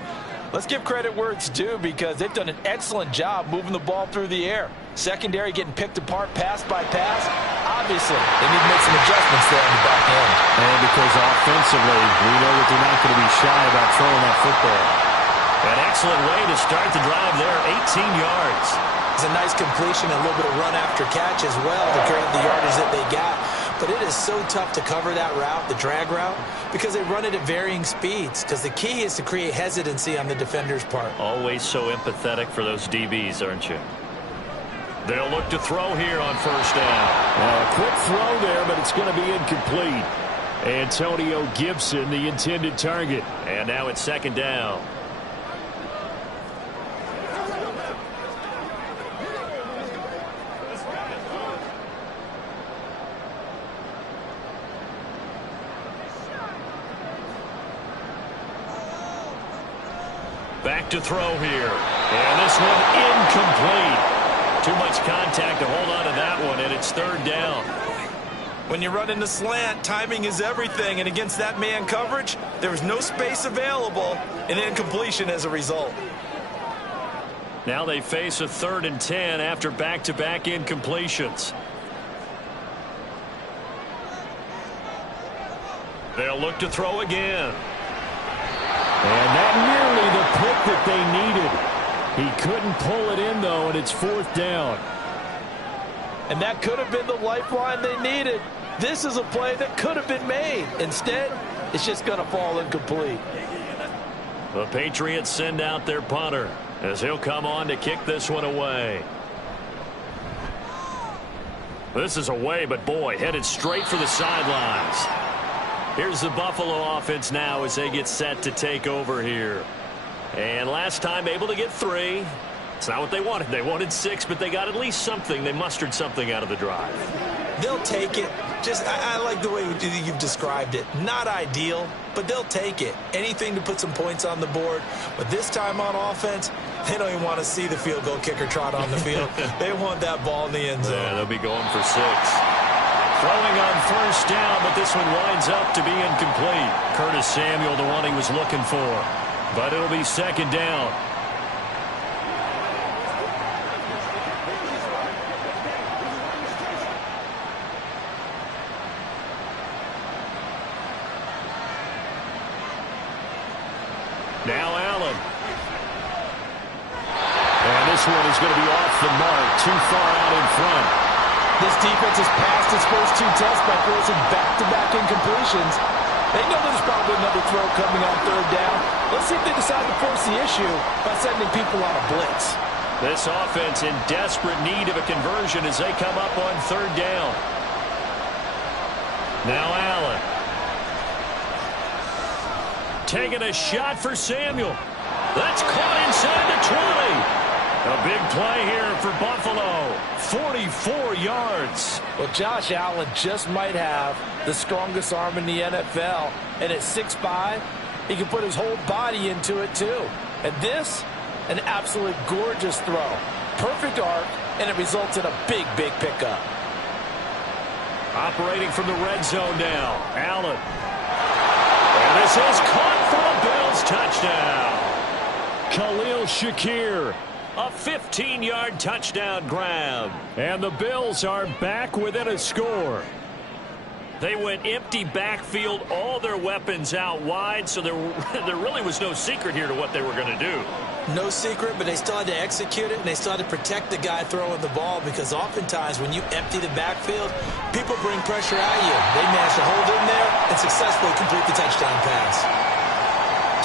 let's give credit where it's due, because they've done an excellent job moving the ball through the air. Secondary getting picked apart pass by pass. Obviously, they need to make some adjustments there on the back end. And because offensively, we know that they're not going to be shy about throwing that football. An excellent way to start the drive there, 18 yards. It's a nice completion, a little bit of run after catch as well to create the yardage that they got. But it is so tough to cover that route, the drag route, because they run it at varying speeds. Because the key is to create hesitancy on the defender's part. Always so empathetic for those DBs, aren't you? They'll look to throw here on first down. A quick throw there, but it's going to be incomplete. Antonio Gibson, the intended target. And now it's second down. Back to throw here. And this one incomplete. Too much contact to hold on to that one, and it's third down. When you run in the slant, timing is everything, and against that man coverage, there was no space available, and incompletion as a result. Now they face a 3rd and 10 after back-to-back incompletions. They'll look to throw again. And that nearly the pick that they needed. He couldn't pull it in, though, and it's 4th down. And that could have been the lifeline they needed. This is a play that could have been made. Instead, it's just going to fall incomplete. The Patriots send out their punter as he'll come on to kick this one away. This is away, but boy, headed straight for the sidelines. Here's the Buffalo offense now as they get set to take over here. And last time able to get 3. It's not what they wanted. They wanted 6, but they got at least something. They mustered something out of the drive. They'll take it. I like the way you've described it. Not ideal, but they'll take it. Anything to put some points on the board. But this time on offense, they don't even want to see the field goal kicker trot on the field. They want that ball in the end zone. Yeah, they'll be going for 6. Throwing on first down, but this one winds up to be incomplete. Curtis Samuel, the one he was looking for. But it'll be second down. Now Allen. And this one is going to be off the mark, too far out in front. This defense has passed its first 2 tests by forcing back-to-back incompletions. They know there's probably another throw coming on 3rd down. Let's see if they decide to force the issue by sending people on a blitz. This offense in desperate need of a conversion as they come up on 3rd down. Now Allen. Taking a shot for Samuel. That's caught inside the 20. A big play here for Buffalo. 44 yards. Well, Josh Allen just might have the strongest arm in the NFL. And at 6'5", he can put his whole body into it, too. And this, an absolute gorgeous throw. Perfect arc, and it results in a big, big pickup. Operating from the red zone now. Allen. And this is caught for a Bills touchdown. Khalil Shakir. A 15-yard touchdown grab. And the Bills are back within a score. They went empty backfield, all their weapons out wide, so there really was no secret here to what they were going to do. No secret, but they still had to execute it, and they still had to protect the guy throwing the ball, because oftentimes when you empty the backfield, people bring pressure at you. They managed to hold in there and successfully complete the touchdown pass.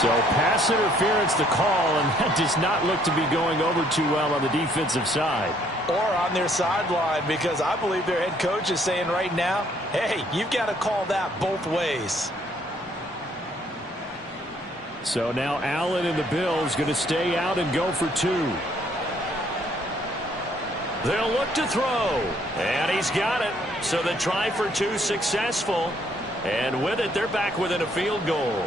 So pass interference the call, and that does not look to be going over too well on the defensive side. Or on their sideline, because I believe their head coach is saying right now, hey, you've got to call that both ways. So now Allen and the Bills going to stay out and go for 2. They'll look to throw. And he's got it. So the try for 2 successful. And with it, they're back within a field goal.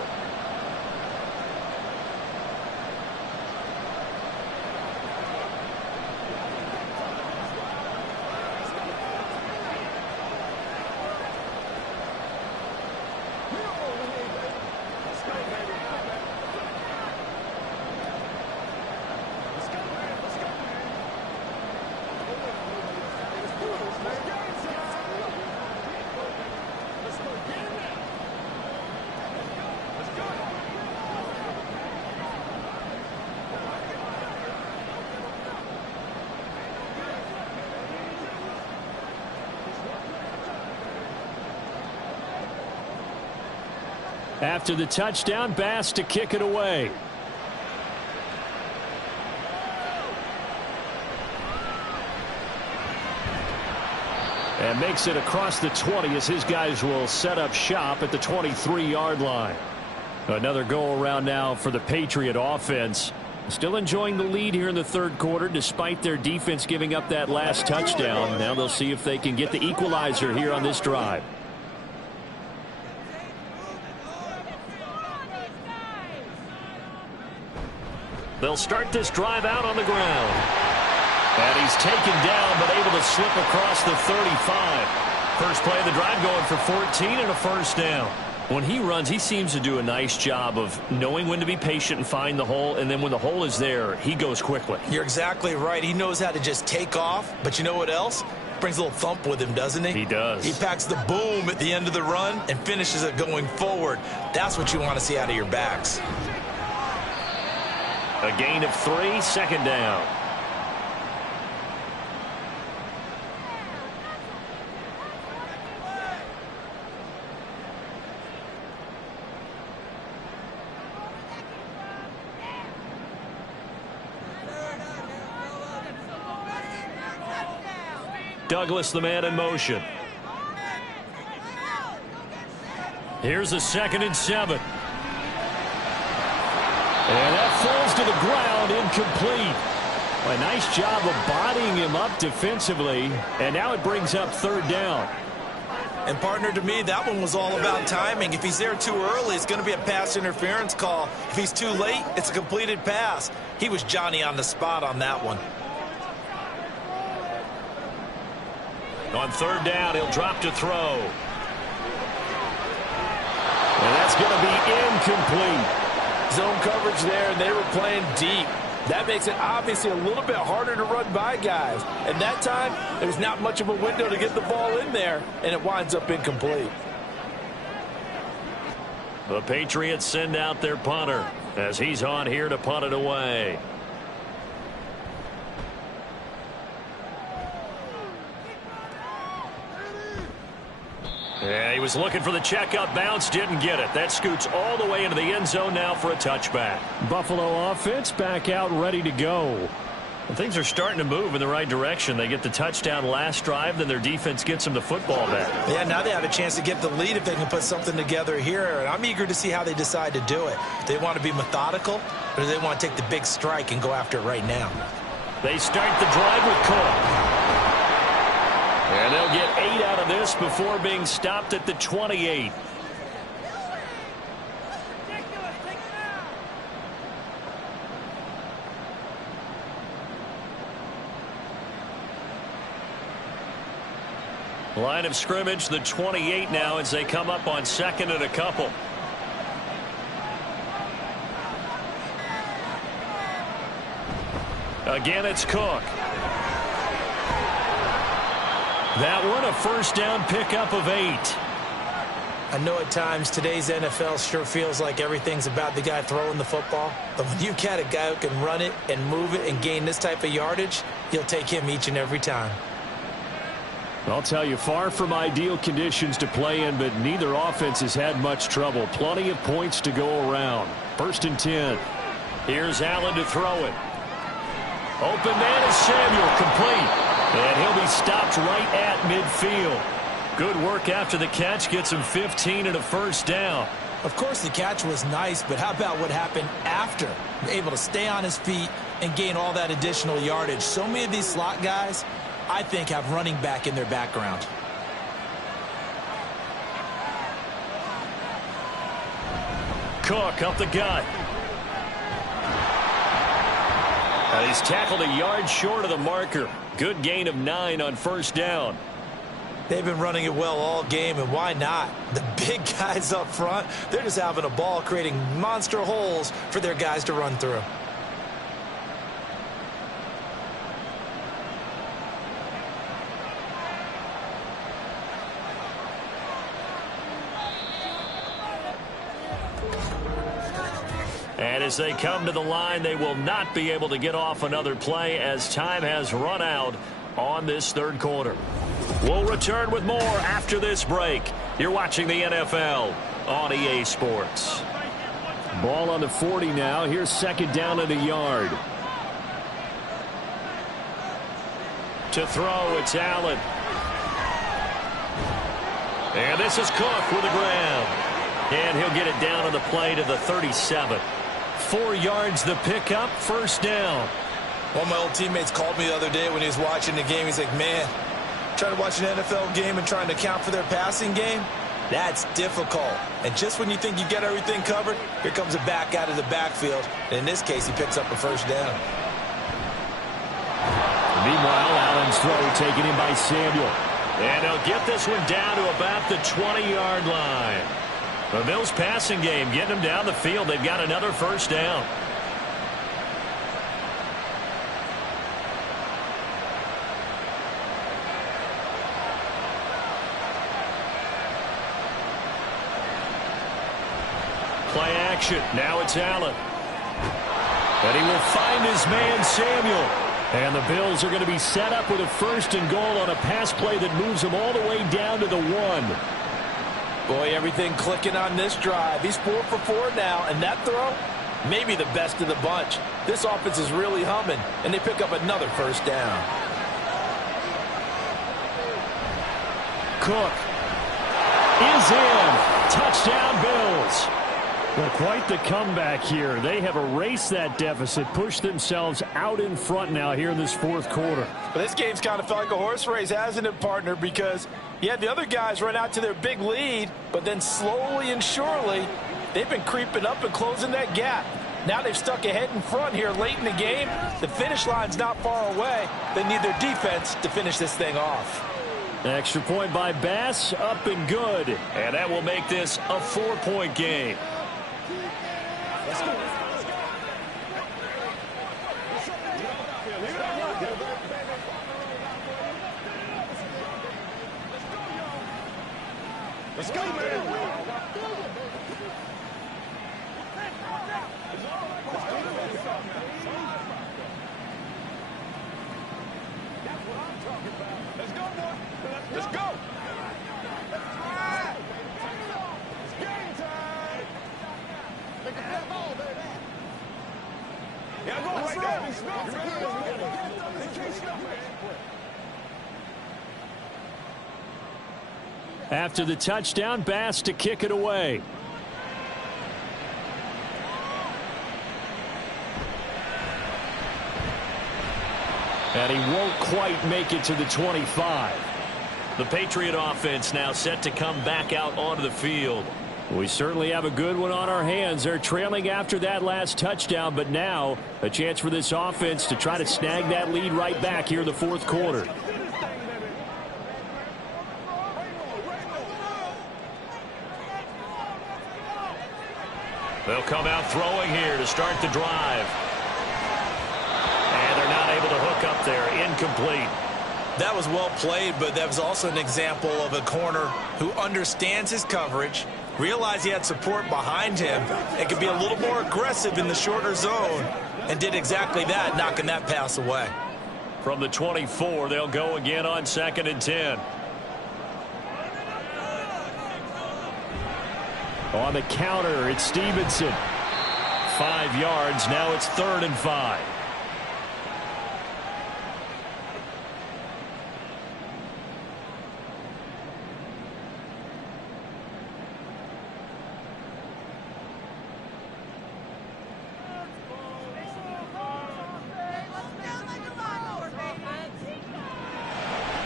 After the touchdown, Bass to kick it away. And makes it across the 20 as his guys will set up shop at the 23-yard line. Another go-around now for the Patriot offense. Still enjoying the lead here in the third quarter despite their defense giving up that last touchdown. Now they'll see if they can get the equalizer here on this drive. They'll start this drive out on the ground. And he's taken down but able to slip across the 35. First play of the drive going for 14 and a first down. When he runs, he seems to do a nice job of knowing when to be patient and find the hole, and then when the hole is there, he goes quickly. You're exactly right. He knows how to just take off, but you know what else? Brings a little thump with him, doesn't he? He does. He packs the boom at the end of the run and finishes it going forward. That's what you want to see out of your backs. A gain of 3, second down. Douglas, the man in motion. Here's a 2nd and 7. And that falls to the ground, incomplete. A nice job of bodying him up defensively. And now it brings up 3rd down. And, partner, to me, that one was all about timing. If he's there too early, it's going to be a pass interference call. If he's too late, it's a completed pass. He was Johnny on the spot on that one. On 3rd down, he'll drop to throw. And that's going to be incomplete. Zone coverage there, and they were playing deep. That makes it obviously a little bit harder to run by guys. And that time, there's not much of a window to get the ball in there, and it winds up incomplete. The Patriots send out their punter as he's on here to punt it away. Yeah, he was looking for the checkup bounce, didn't get it. That scoots all the way into the end zone now for a touchback. Buffalo offense back out ready to go. And things are starting to move in the right direction. They get the touchdown last drive, then their defense gets them the football back. Yeah, now they have a chance to get the lead if they can put something together here. And I'm eager to see how they decide to do it. Do they want to be methodical, or do they want to take the big strike and go after it right now? They start the drive with Cook. And they'll get 8 out of this before being stopped at the 28. Line of scrimmage, the 28 now as they come up on 2nd and a couple. Again, it's Cook. That one, a first down pickup of 8. I know at times today's NFL sure feels like everything's about the guy throwing the football. But when you've got a guy who can run it and move it and gain this type of yardage, you'll take him each and every time. I'll tell you, far from ideal conditions to play in, but neither offense has had much trouble. Plenty of points to go around. 1st and 10. Here's Allen to throw it. Open man is Samuel, complete. And he'll be stopped right at midfield. Good work after the catch, gets him 15 and a first down. Of course, the catch was nice, but how about what happened after? Able to stay on his feet and gain all that additional yardage. So many of these slot guys, I think, have running back in their background. Cook up the gut. And he's tackled a yard short of the marker. Good gain of 9 on first down. They've been running it well all game, and why not? The big guys up front, they're just having a ball, creating monster holes for their guys to run through. And as they come to the line, they will not be able to get off another play as time has run out on this 3rd quarter. We'll return with more after this break. You're watching the NFL on EA Sports. Ball on the 40 now. Here's 2nd down and a yard. To throw, it's Allen. And this is Cook with the ground. And he'll get it down on the play to the 37. 4 yards the pickup, first down. One of my old teammates called me the other day when he was watching the game. He's like, man, trying to watch an NFL game and trying to account for their passing game, that's difficult. And just when you think you get everything covered, here comes a back out of the backfield. And in this case, he picks up a first down. Meanwhile, Allen's throw taken in by Samuel. And he'll get this one down to about the 20-yard line. The Bills' passing game getting them down the field. They've got another first down. Play action. Now it's Allen. And he will find his man, Samuel. And the Bills are going to be set up with a 1st and goal on a pass play that moves them all the way down to the 1. Boy, everything clicking on this drive. He's 4 for 4 now, and that throw, maybe the best of the bunch. This offense is really humming, and they pick up another first down. Cook is in. Touchdown, Bills. Well, quite the comeback here. They have erased that deficit, pushed themselves out in front now here in this 4th quarter. But this game's kind of felt like a horse race, hasn't it, partner? Because you had the other guys run out to their big lead, but then slowly and surely, they've been creeping up and closing that gap. Now they've stuck ahead in front here late in the game. The finish line's not far away. They need their defense to finish this thing off. Extra point by Bass, up and good. And that will make this a 4-point game. Let's go. Let's go, man. Let's go, boy. Let's go. It's game time. Take the ball, baby. Yeah, go right there. After the touchdown, Bass to kick it away. And he won't quite make it to the 25. The Patriot offense now set to come back out onto the field. We certainly have a good one on our hands. They're trailing after that last touchdown, but now a chance for this offense to try to snag that lead right back here in the 4th quarter. They'll come out throwing here to start the drive. And they're not able to hook up there. Incomplete. That was well played, but that was also an example of a corner who understands his coverage, realized he had support behind him, and could be a little more aggressive in the shorter zone, and did exactly that, knocking that pass away. From the 24, they'll go again on 2nd and 10. On the counter, it's Stevenson. 5 yards. Now it's 3rd and 5.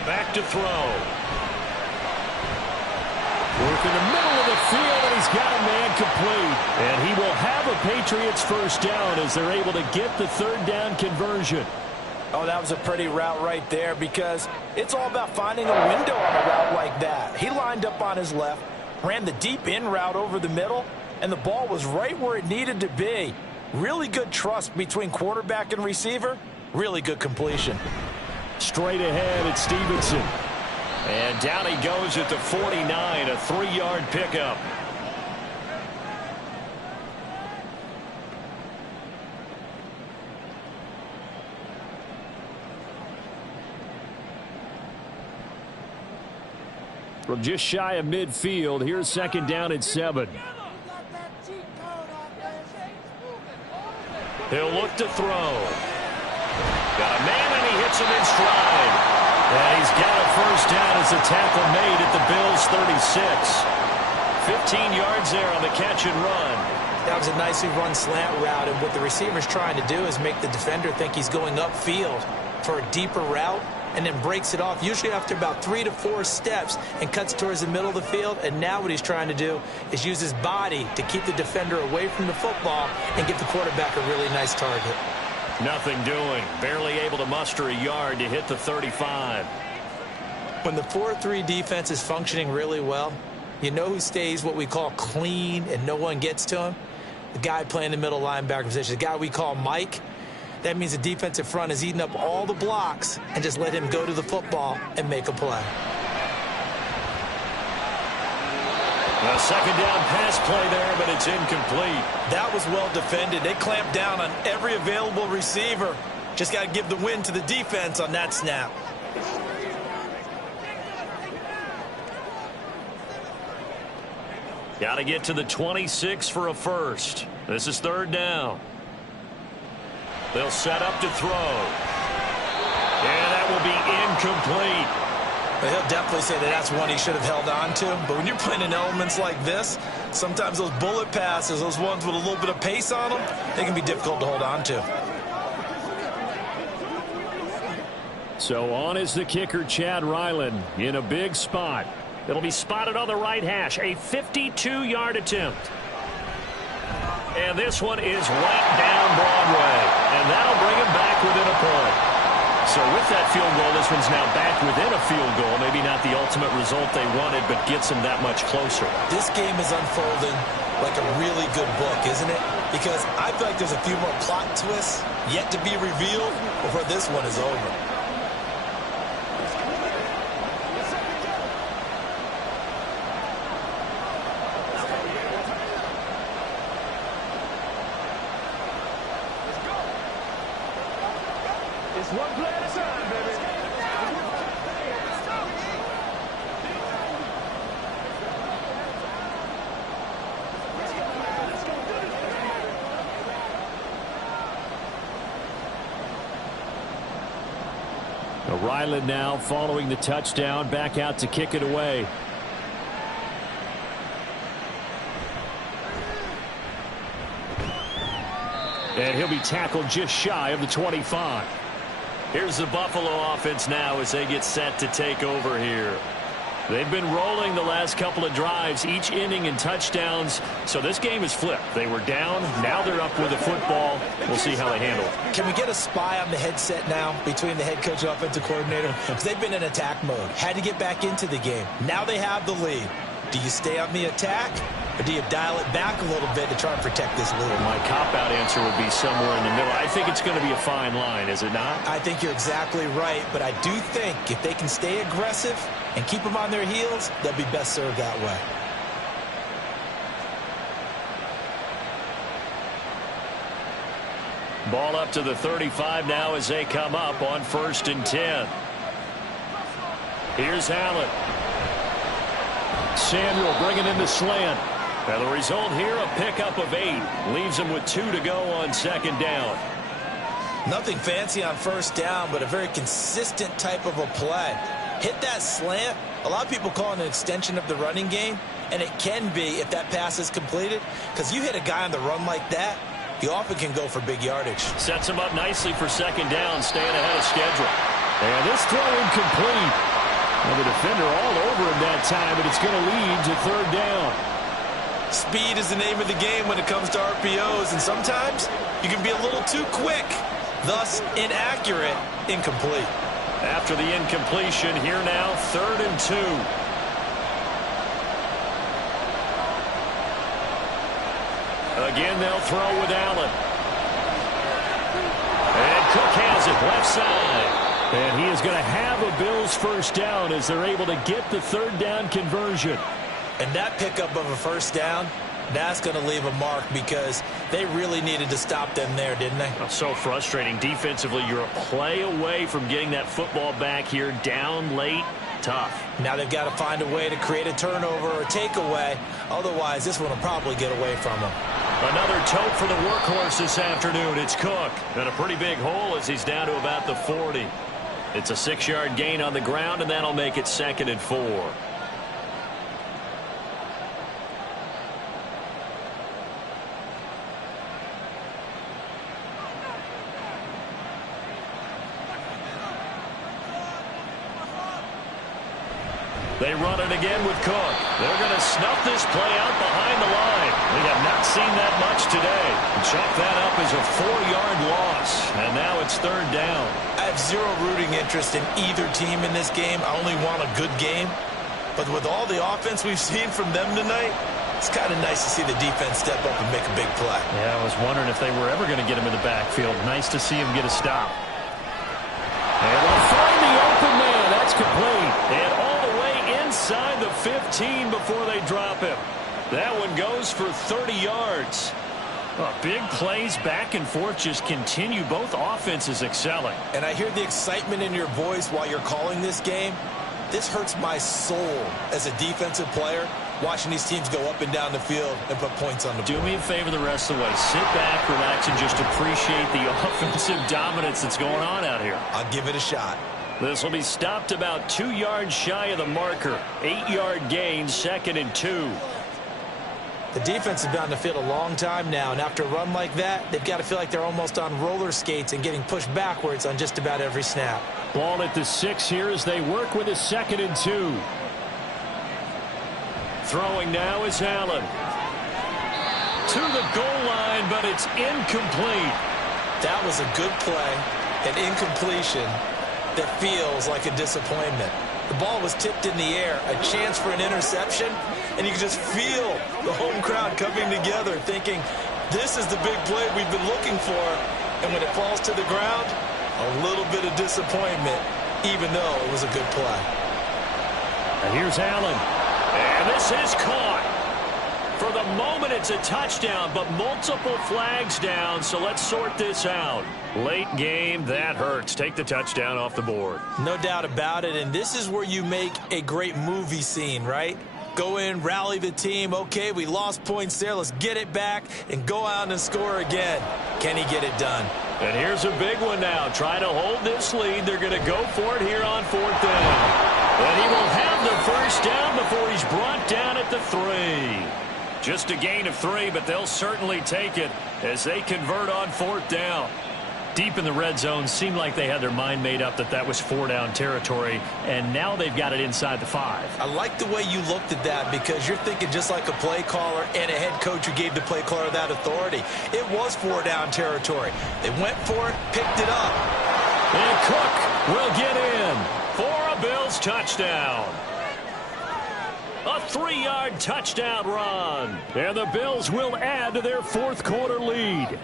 Back to throw. Work in the middle of the field, and he's got a man complete. And he will have a Patriots first down as they're able to get the 3rd down conversion. Oh, that was a pretty route right there, because it's all about finding a window on a route like that. He lined up on his left, ran the deep in route over the middle, and the ball was right where it needed to be. Really good trust between quarterback and receiver. Really good completion. Straight ahead, it's Stevenson. And down he goes at the 49, a 3-yard pickup. From just shy of midfield, here's 2nd down and 7. He'll look to throw. Got a man, and he hits him in stride. And he's got a first down as the tackle made at the Bills' 36. 15 yards there on the catch and run. That was a nicely run slant route, and what the receiver's trying to do is make the defender think he's going upfield for a deeper route, and then breaks it off, usually after about 3 to 4 steps, and cuts towards the middle of the field. And now what he's trying to do is use his body to keep the defender away from the football and give the quarterback a really nice target. Nothing doing. Barely able to muster a yard to hit the 35. When the 4-3 defense is functioning really well, you know who stays what we call clean and no one gets to him? The guy playing the middle linebacker position, the guy we call Mike. That means the defensive front is eating up all the blocks and just let him go to the football and make a play. A 2nd down pass play there, but it's incomplete. That was well defended. They clamped down on every available receiver. Just got to give the win to the defense on that snap. Got to get to the 26 for a first. This is 3rd down. They'll set up to throw. And that will be incomplete. He'll definitely say that that's one he should have held on to. But when you're playing in elements like this, sometimes those bullet passes, those ones with a little bit of pace on them, they can be difficult to hold on to. So on is the kicker, Chad Ryland, in a big spot. It'll be spotted on the right hash, a 52-yard attempt. And this one is right down Broadway. And that'll bring him back within a point. So with that field goal, this one's now back within a field goal. Maybe not the ultimate result they wanted, but gets them that much closer. This game is unfolding like a really good book, isn't it? Because I feel like there's a few more plot twists yet to be revealed before this one is over. It's one play at a time, baby. Ryland now following the touchdown, back out to kick it away. And he'll be tackled just shy of the 25. Here's the Buffalo offense now as they get set to take over here. They've been rolling the last couple of drives, each inning in touchdowns. So this game is flipped. They were down. Now they're up with the football. We'll see how they handle it. Can we get a spy on the headset now between the head coach and offensive coordinator? Because they've been in attack mode. Had to get back into the game. Now they have the lead. Do you stay on the attack Or do you dial it back a little bit to try and protect this lead? My cop-out answer would be somewhere in the middle. I think it's going to be a fine line, is it not? I think you're exactly right, but I do think if they can stay aggressive and keep them on their heels, they'll be best served that way. Ball up to the 35 now as they come up on 1st and 10. Here's Allen. Samuel bringing in the slant. And the result here, a pickup of 8. Leaves him with 2 to go on 2nd down. Nothing fancy on 1st down, but a very consistent type of a play. Hit that slant. A lot of people call it an extension of the running game, and it can be if that pass is completed, because you hit a guy on the run like that, he often can go for big yardage. Sets him up nicely for 2nd down, staying ahead of schedule. And this throw incomplete. Well, the defender all over him that time, but it's going to lead to 3rd down. Speed is the name of the game when it comes to RPOs, and sometimes you can be a little too quick, thus inaccurate, incomplete. After the incompletion, here now, 3rd and 2. Again, they'll throw with Allen. And Cook has it left side. And he is going to have a Bills 1st down as they're able to get the 3rd down conversion. And that pickup of a 1st down, that's going to leave a mark because they really needed to stop them there, didn't they? Oh, so frustrating. Defensively, you're a play away from getting that football back here down late. Tough. Now they've got to find a way to create a turnover or a takeaway. Otherwise, this one will probably get away from them. Another tote for the workhorse this afternoon. It's Cook. And a pretty big hole as he's down to about the 40. It's a 6-yard gain on the ground, and that'll make it 2nd and 4. They run it again with Cook. They're going to snuff this play out behind the line. We have not seen that much today. Chalk that up as a 4-yard loss. And now it's 3rd down. I have zero rooting interest in either team in this game. I only want a good game. But with all the offense we've seen from them tonight, it's kind of nice to see the defense step up and make a big play. Yeah, I was wondering if they were ever going to get him in the backfield. Nice to see him get a stop. And they'll find the open man. That's complete. And all the way inside the 15 before they drop him. That one goes for 30 yards. Well, big plays back and forth just continue. Both offenses excelling. And I hear the excitement in your voice while you're calling this game. This hurts my soul as a defensive player, watching these teams go up and down the field and put points on the board. Do me a favor the rest of the way. Sit back, relax, and just appreciate the offensive dominance that's going on out here. I'll give it a shot. This will be stopped about 2 yards shy of the marker. 8-yard gain, 2nd and 2. The defense has been on the field a long time now, and after a run like that, they've got to feel like they're almost on roller skates and getting pushed backwards on just about every snap. Ball at the 6 here as they work with a 2nd and 2. Throwing now is Allen. To the goal line, but it's incomplete. That was a good play, an incompletion that feels like a disappointment. The ball was tipped in the air, a chance for an interception, and you can just feel the home crowd coming together thinking, this is the big play we've been looking for. And when it falls to the ground, a little bit of disappointment, even though it was a good play. And here's Allen. And this is caught. For the moment, it's a touchdown, but multiple flags down, so let's sort this out. Late game, that hurts. Take the touchdown off the board. No doubt about it, and this is where you make a great movie scene, right? Go in, rally the team. Okay, we lost points there. Let's get it back and go out and score again. Can he get it done? And here's a big one now. Trying to hold this lead. They're going to go for it here on 4th down. And he will have the 1st down before he's brought down at the 3. Just a gain of 3, but they'll certainly take it as they convert on 4th down. Deep in the red zone, seemed like they had their mind made up that was 4-down territory, and now they've got it inside the 5. I like the way you looked at that because you're thinking just like a play caller and a head coach who gave the play caller that authority. It was 4-down territory. They went for it, picked it up. And Cook will get in for a Bills touchdown. A 3-yard touchdown run. And the Bills will add to their fourth quarter lead.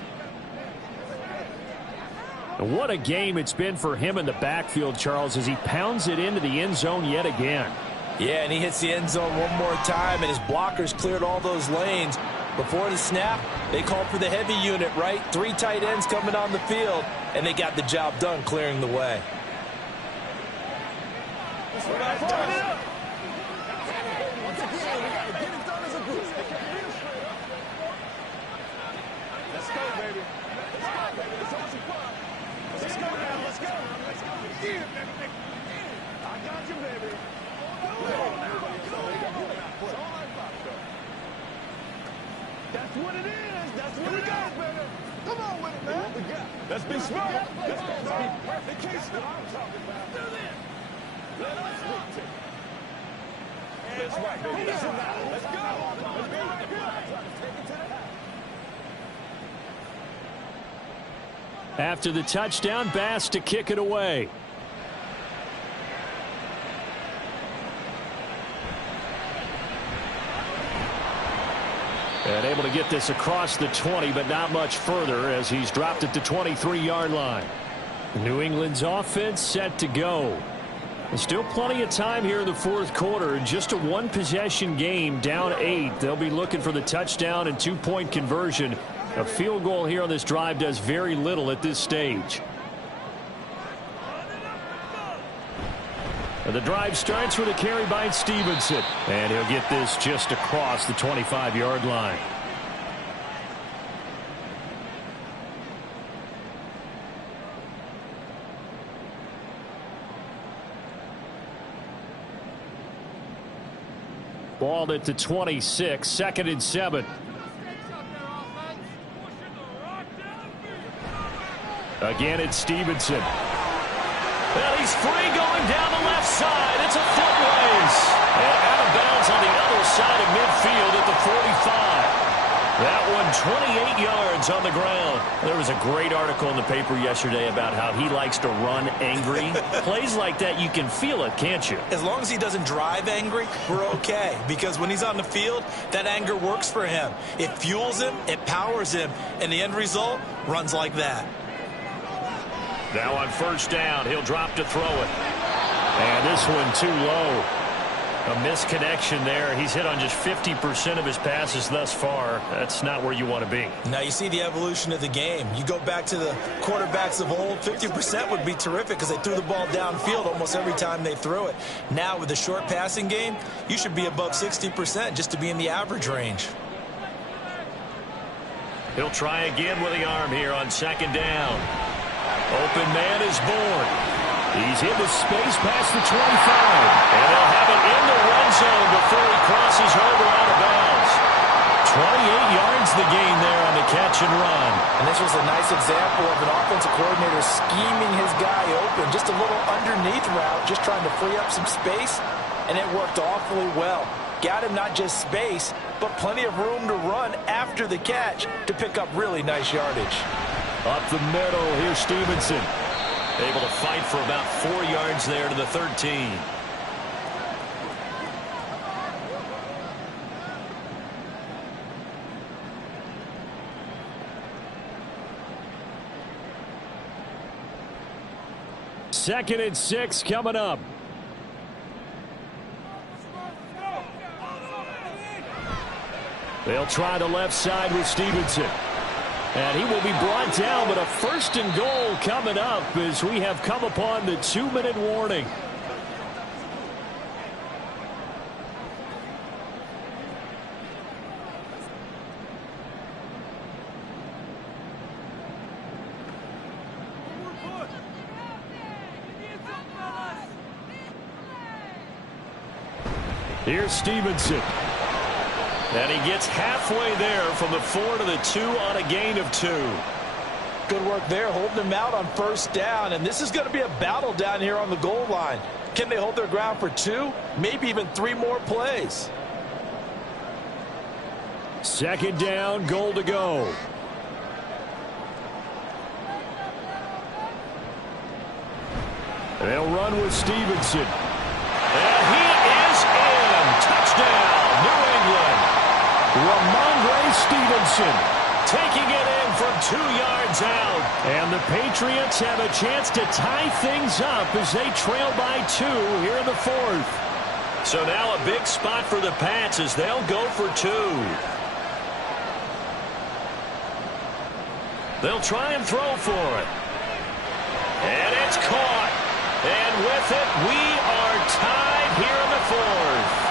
What a game it's been for him in the backfield, Charles, as he pounds it into the end zone yet again. Yeah, and he hits the end zone one more time, and his blockers cleared all those lanes. Before the snap, they called for the heavy unit, right? 3 tight ends coming on the field, and they got the job done clearing the way. Let's go, baby. Let's go now. Let's go. I got you, baby. That's what it is. That's what it is, baby. Come on with it, man. Let's be smart. Let's be perfect. They can't stop. I'm talking about. Do this. Let us speak to it. That's right, baby. Let's go. Let's be right here. Take it to the house. After the touchdown, Bass to kick it away. And able to get this across the 20, but not much further as he's dropped it to 23-yard line. New England's offense set to go. There's still plenty of time here in the fourth quarter. Just a one-possession game, down 8. They'll be looking for the touchdown and 2-point conversion. A field goal here on this drive does very little at this stage. And the drive starts with a carry by Stevenson. And he'll get this just across the 25-yard line. Balled it to 26, 2nd and 7. Again, it's Stevenson. Well, he's free going down the left side. It's a foot race. And out of bounds on the other side of midfield at the 45. That one 28 yards on the ground. There was a great article in the paper yesterday about how he likes to run angry. Plays like that, you can feel it, can't you? As long as he doesn't drive angry, we're okay. Because when he's on the field, that anger works for him. It fuels him, it powers him, and the end result runs like that. Now on first down, he'll drop to throw it. And this one too low. A misconnection there. He's hit on just 50% of his passes thus far. That's not where you want to be. Now you see the evolution of the game. You go back to the quarterbacks of old, 50% would be terrific because they threw the ball downfield almost every time they threw it. Now with the short passing game, you should be above 60% just to be in the average range. He'll try again with the arm here on second down. Open man is born. He's into space past the 25. And they'll have it in the red zone before he crosses over out of bounds. 28 yards the gain there on the catch and run. And this was a nice example of an offensive coordinator scheming his guy open. Just a little underneath route, just trying to free up some space. And it worked awfully well. Got him not just space, but plenty of room to run after the catch to pick up really nice yardage. Up the middle, here's Stevenson. Able to fight for about 4 yards there to the 13. Second and 6 coming up. They'll try the left side with Stevenson. And he will be brought down, but a first and goal coming up as we have come upon the 2-minute warning. Here's Stevenson. And he gets halfway there from the 4 to the 2 on a gain of 2. Good work there, holding him out on first down. And this is going to be a battle down here on the goal line. Can they hold their ground for 2, maybe even 3 more plays? Second down, goal to go. They'll run with Stevenson. And he is in. Touchdown. Robinson taking it in from 2 yards out. And the Patriots have a chance to tie things up as they trail by 2 here in the 4th. So now a big spot for the Pats as they'll go for 2. They'll try and throw for it. And it's caught. And with it, we are tied here in the 4th.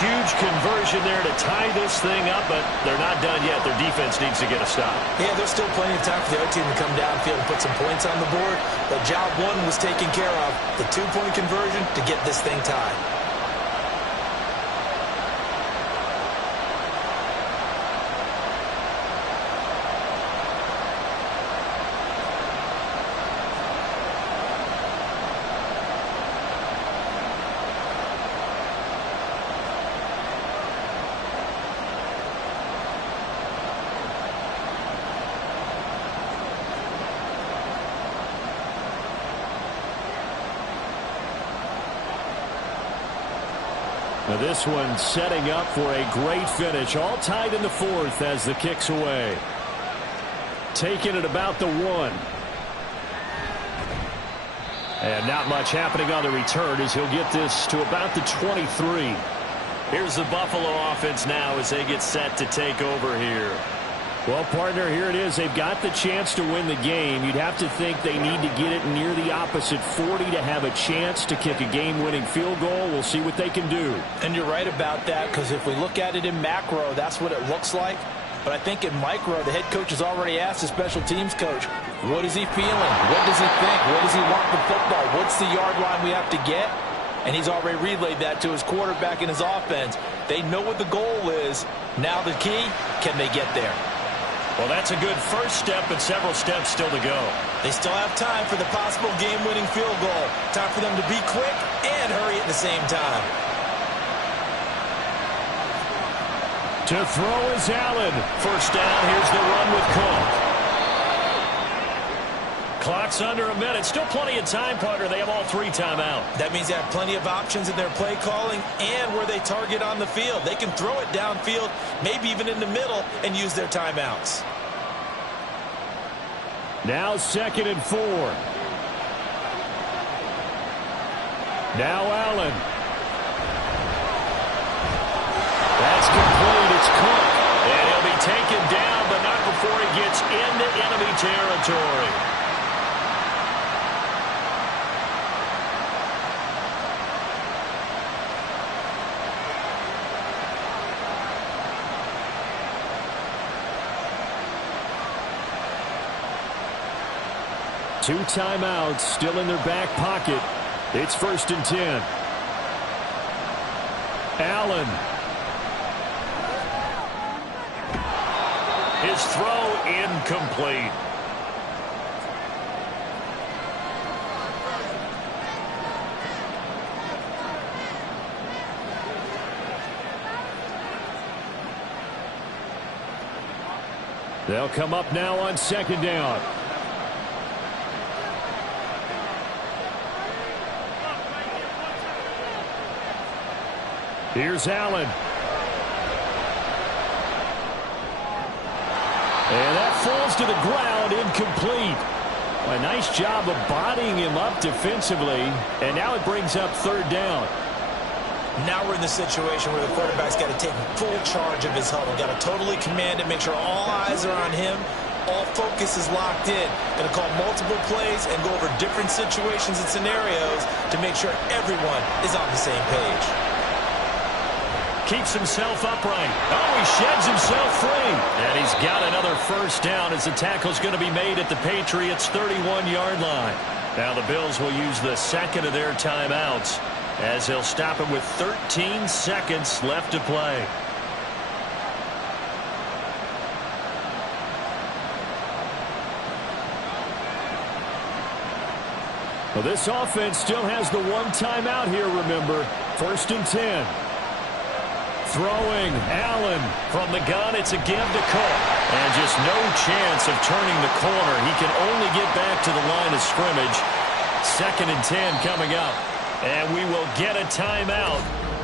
Huge conversion there to tie this thing up, but they're not done yet. Their defense needs to get a stop. Yeah, there's still plenty of time for the other team to come downfield and put some points on the board. But job 1 was taken care of. The 2-point conversion to get this thing tied. Now this one setting up for a great finish. All tied in the 4th as the kick's away. Taking it about the 1. And not much happening on the return as he'll get this to about the 23. Here's the Buffalo offense now as they get set to take over here. Well, partner, here it is. They've got the chance to win the game. You'd have to think they need to get it near the opposite 40 to have a chance to kick a game-winning field goal. We'll see what they can do. And you're right about that, because if we look at it in macro, that's what it looks like. But I think in micro, the head coach has already asked the special teams coach, what is he feeling? What does he think? What does he want the football? What's the yard line we have to get? And he's already relayed that to his quarterback and his offense. They know what the goal is. Now the key, can they get there? Well, that's a good first step, but several steps still to go. They still have time for the possible game-winning field goal. Time for them to be quick and hurry at the same time. To throw is Allen. First down, here's the run with Cook. Clock's under a minute. Still plenty of time, partner. They have all 3 timeout. That means they have plenty of options in their play calling and where they target on the field. They can throw it downfield, maybe even in the middle, and use their timeouts. Now 2nd and 4. Now Allen. That's complete. It's Cook. And he'll be taken down, but not before he gets into enemy territory. Two timeouts still in their back pocket. It's 1st and 10. Allen. His throw incomplete. They'll come up now on 2nd down. Here's Allen. And that falls to the ground, incomplete. A nice job of bodying him up defensively. And now it brings up 3rd down. Now we're in the situation where the quarterback's got to take full charge of his huddle. Got to totally command it, make sure all eyes are on him. All focus is locked in. Going to call multiple plays and go over different situations and scenarios to make sure everyone is on the same page. Keeps himself upright. Oh, he sheds himself free. And he's got another 1st down as the tackle's going to be made at the Patriots' 31-yard line. Now the Bills will use the 2nd of their timeouts as they'll stop him with 13 seconds left to play. Well, this offense still has the 1 timeout here, remember. 1st and 10. Throwing, Allen from the gun. It's a give to Cook. And just no chance of turning the corner. He can only get back to the line of scrimmage. 2nd and 10 coming up. And we will get a timeout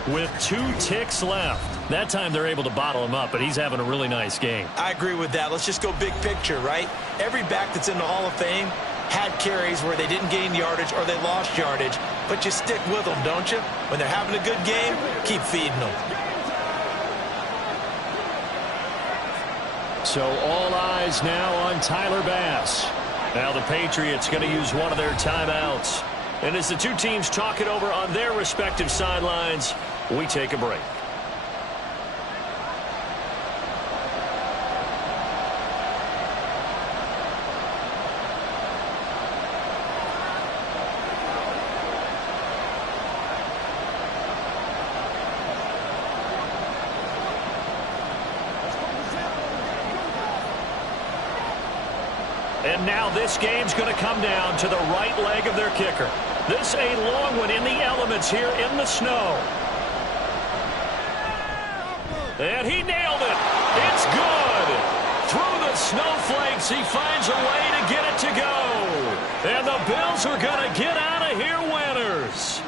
with 2 ticks left. That time they're able to bottle him up, but he's having a really nice game. I agree with that. Let's just go big picture, right? Every back that's in the Hall of Fame had carries where they didn't gain yardage or they lost yardage, but you stick with them, don't you? When they're having a good game, keep feeding them. So all eyes now on Tyler Bass. Now the Patriots going to use one of their timeouts. And as the two teams talk it over on their respective sidelines, we take a break. And now this game's going to come down to the right leg of their kicker. This a long one in the elements here in the snow. And he nailed it. It's good. Through the snowflakes, he finds a way to get it to go. And the Bills are going to get out of here winners.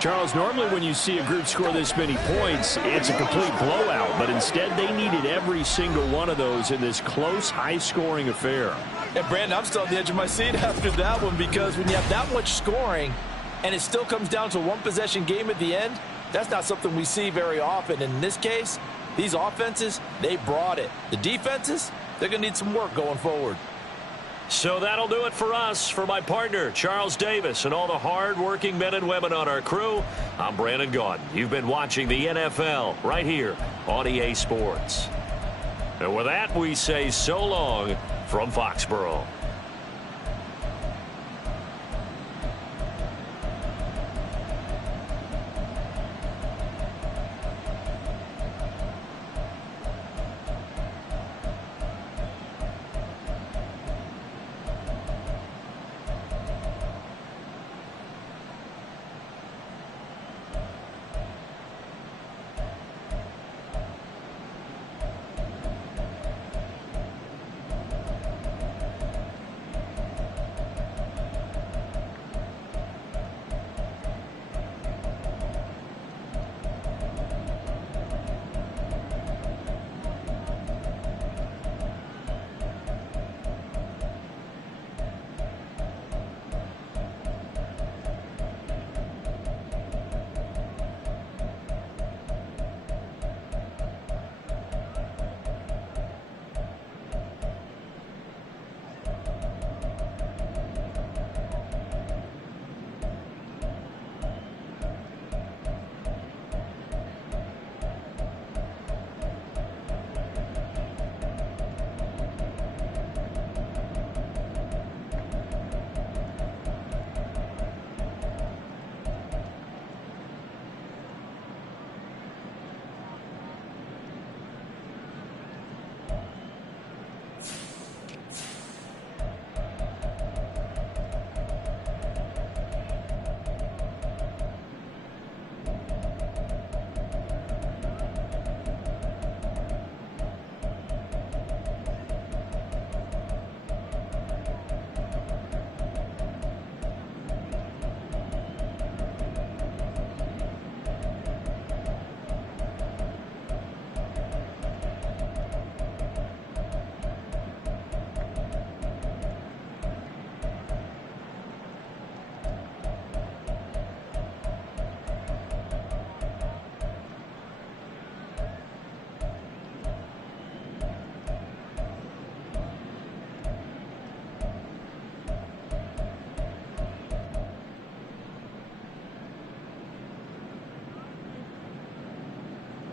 Charles, normally when you see a group score this many points, it's a complete blowout. But instead, they needed every single one of those in this close, high-scoring affair. And, Brandon, I'm still on the edge of my seat after that one, because when you have that much scoring and it still comes down to a one-possession game at the end, that's not something we see very often. And in this case, these offenses, they brought it. The defenses, they're going to need some work going forward. So that'll do it for us. For my partner, Charles Davis, and all the hard-working men and women on our crew, I'm Brandon Gaudin. You've been watching the NFL right here on EA Sports. And with that, we say so long from Foxborough.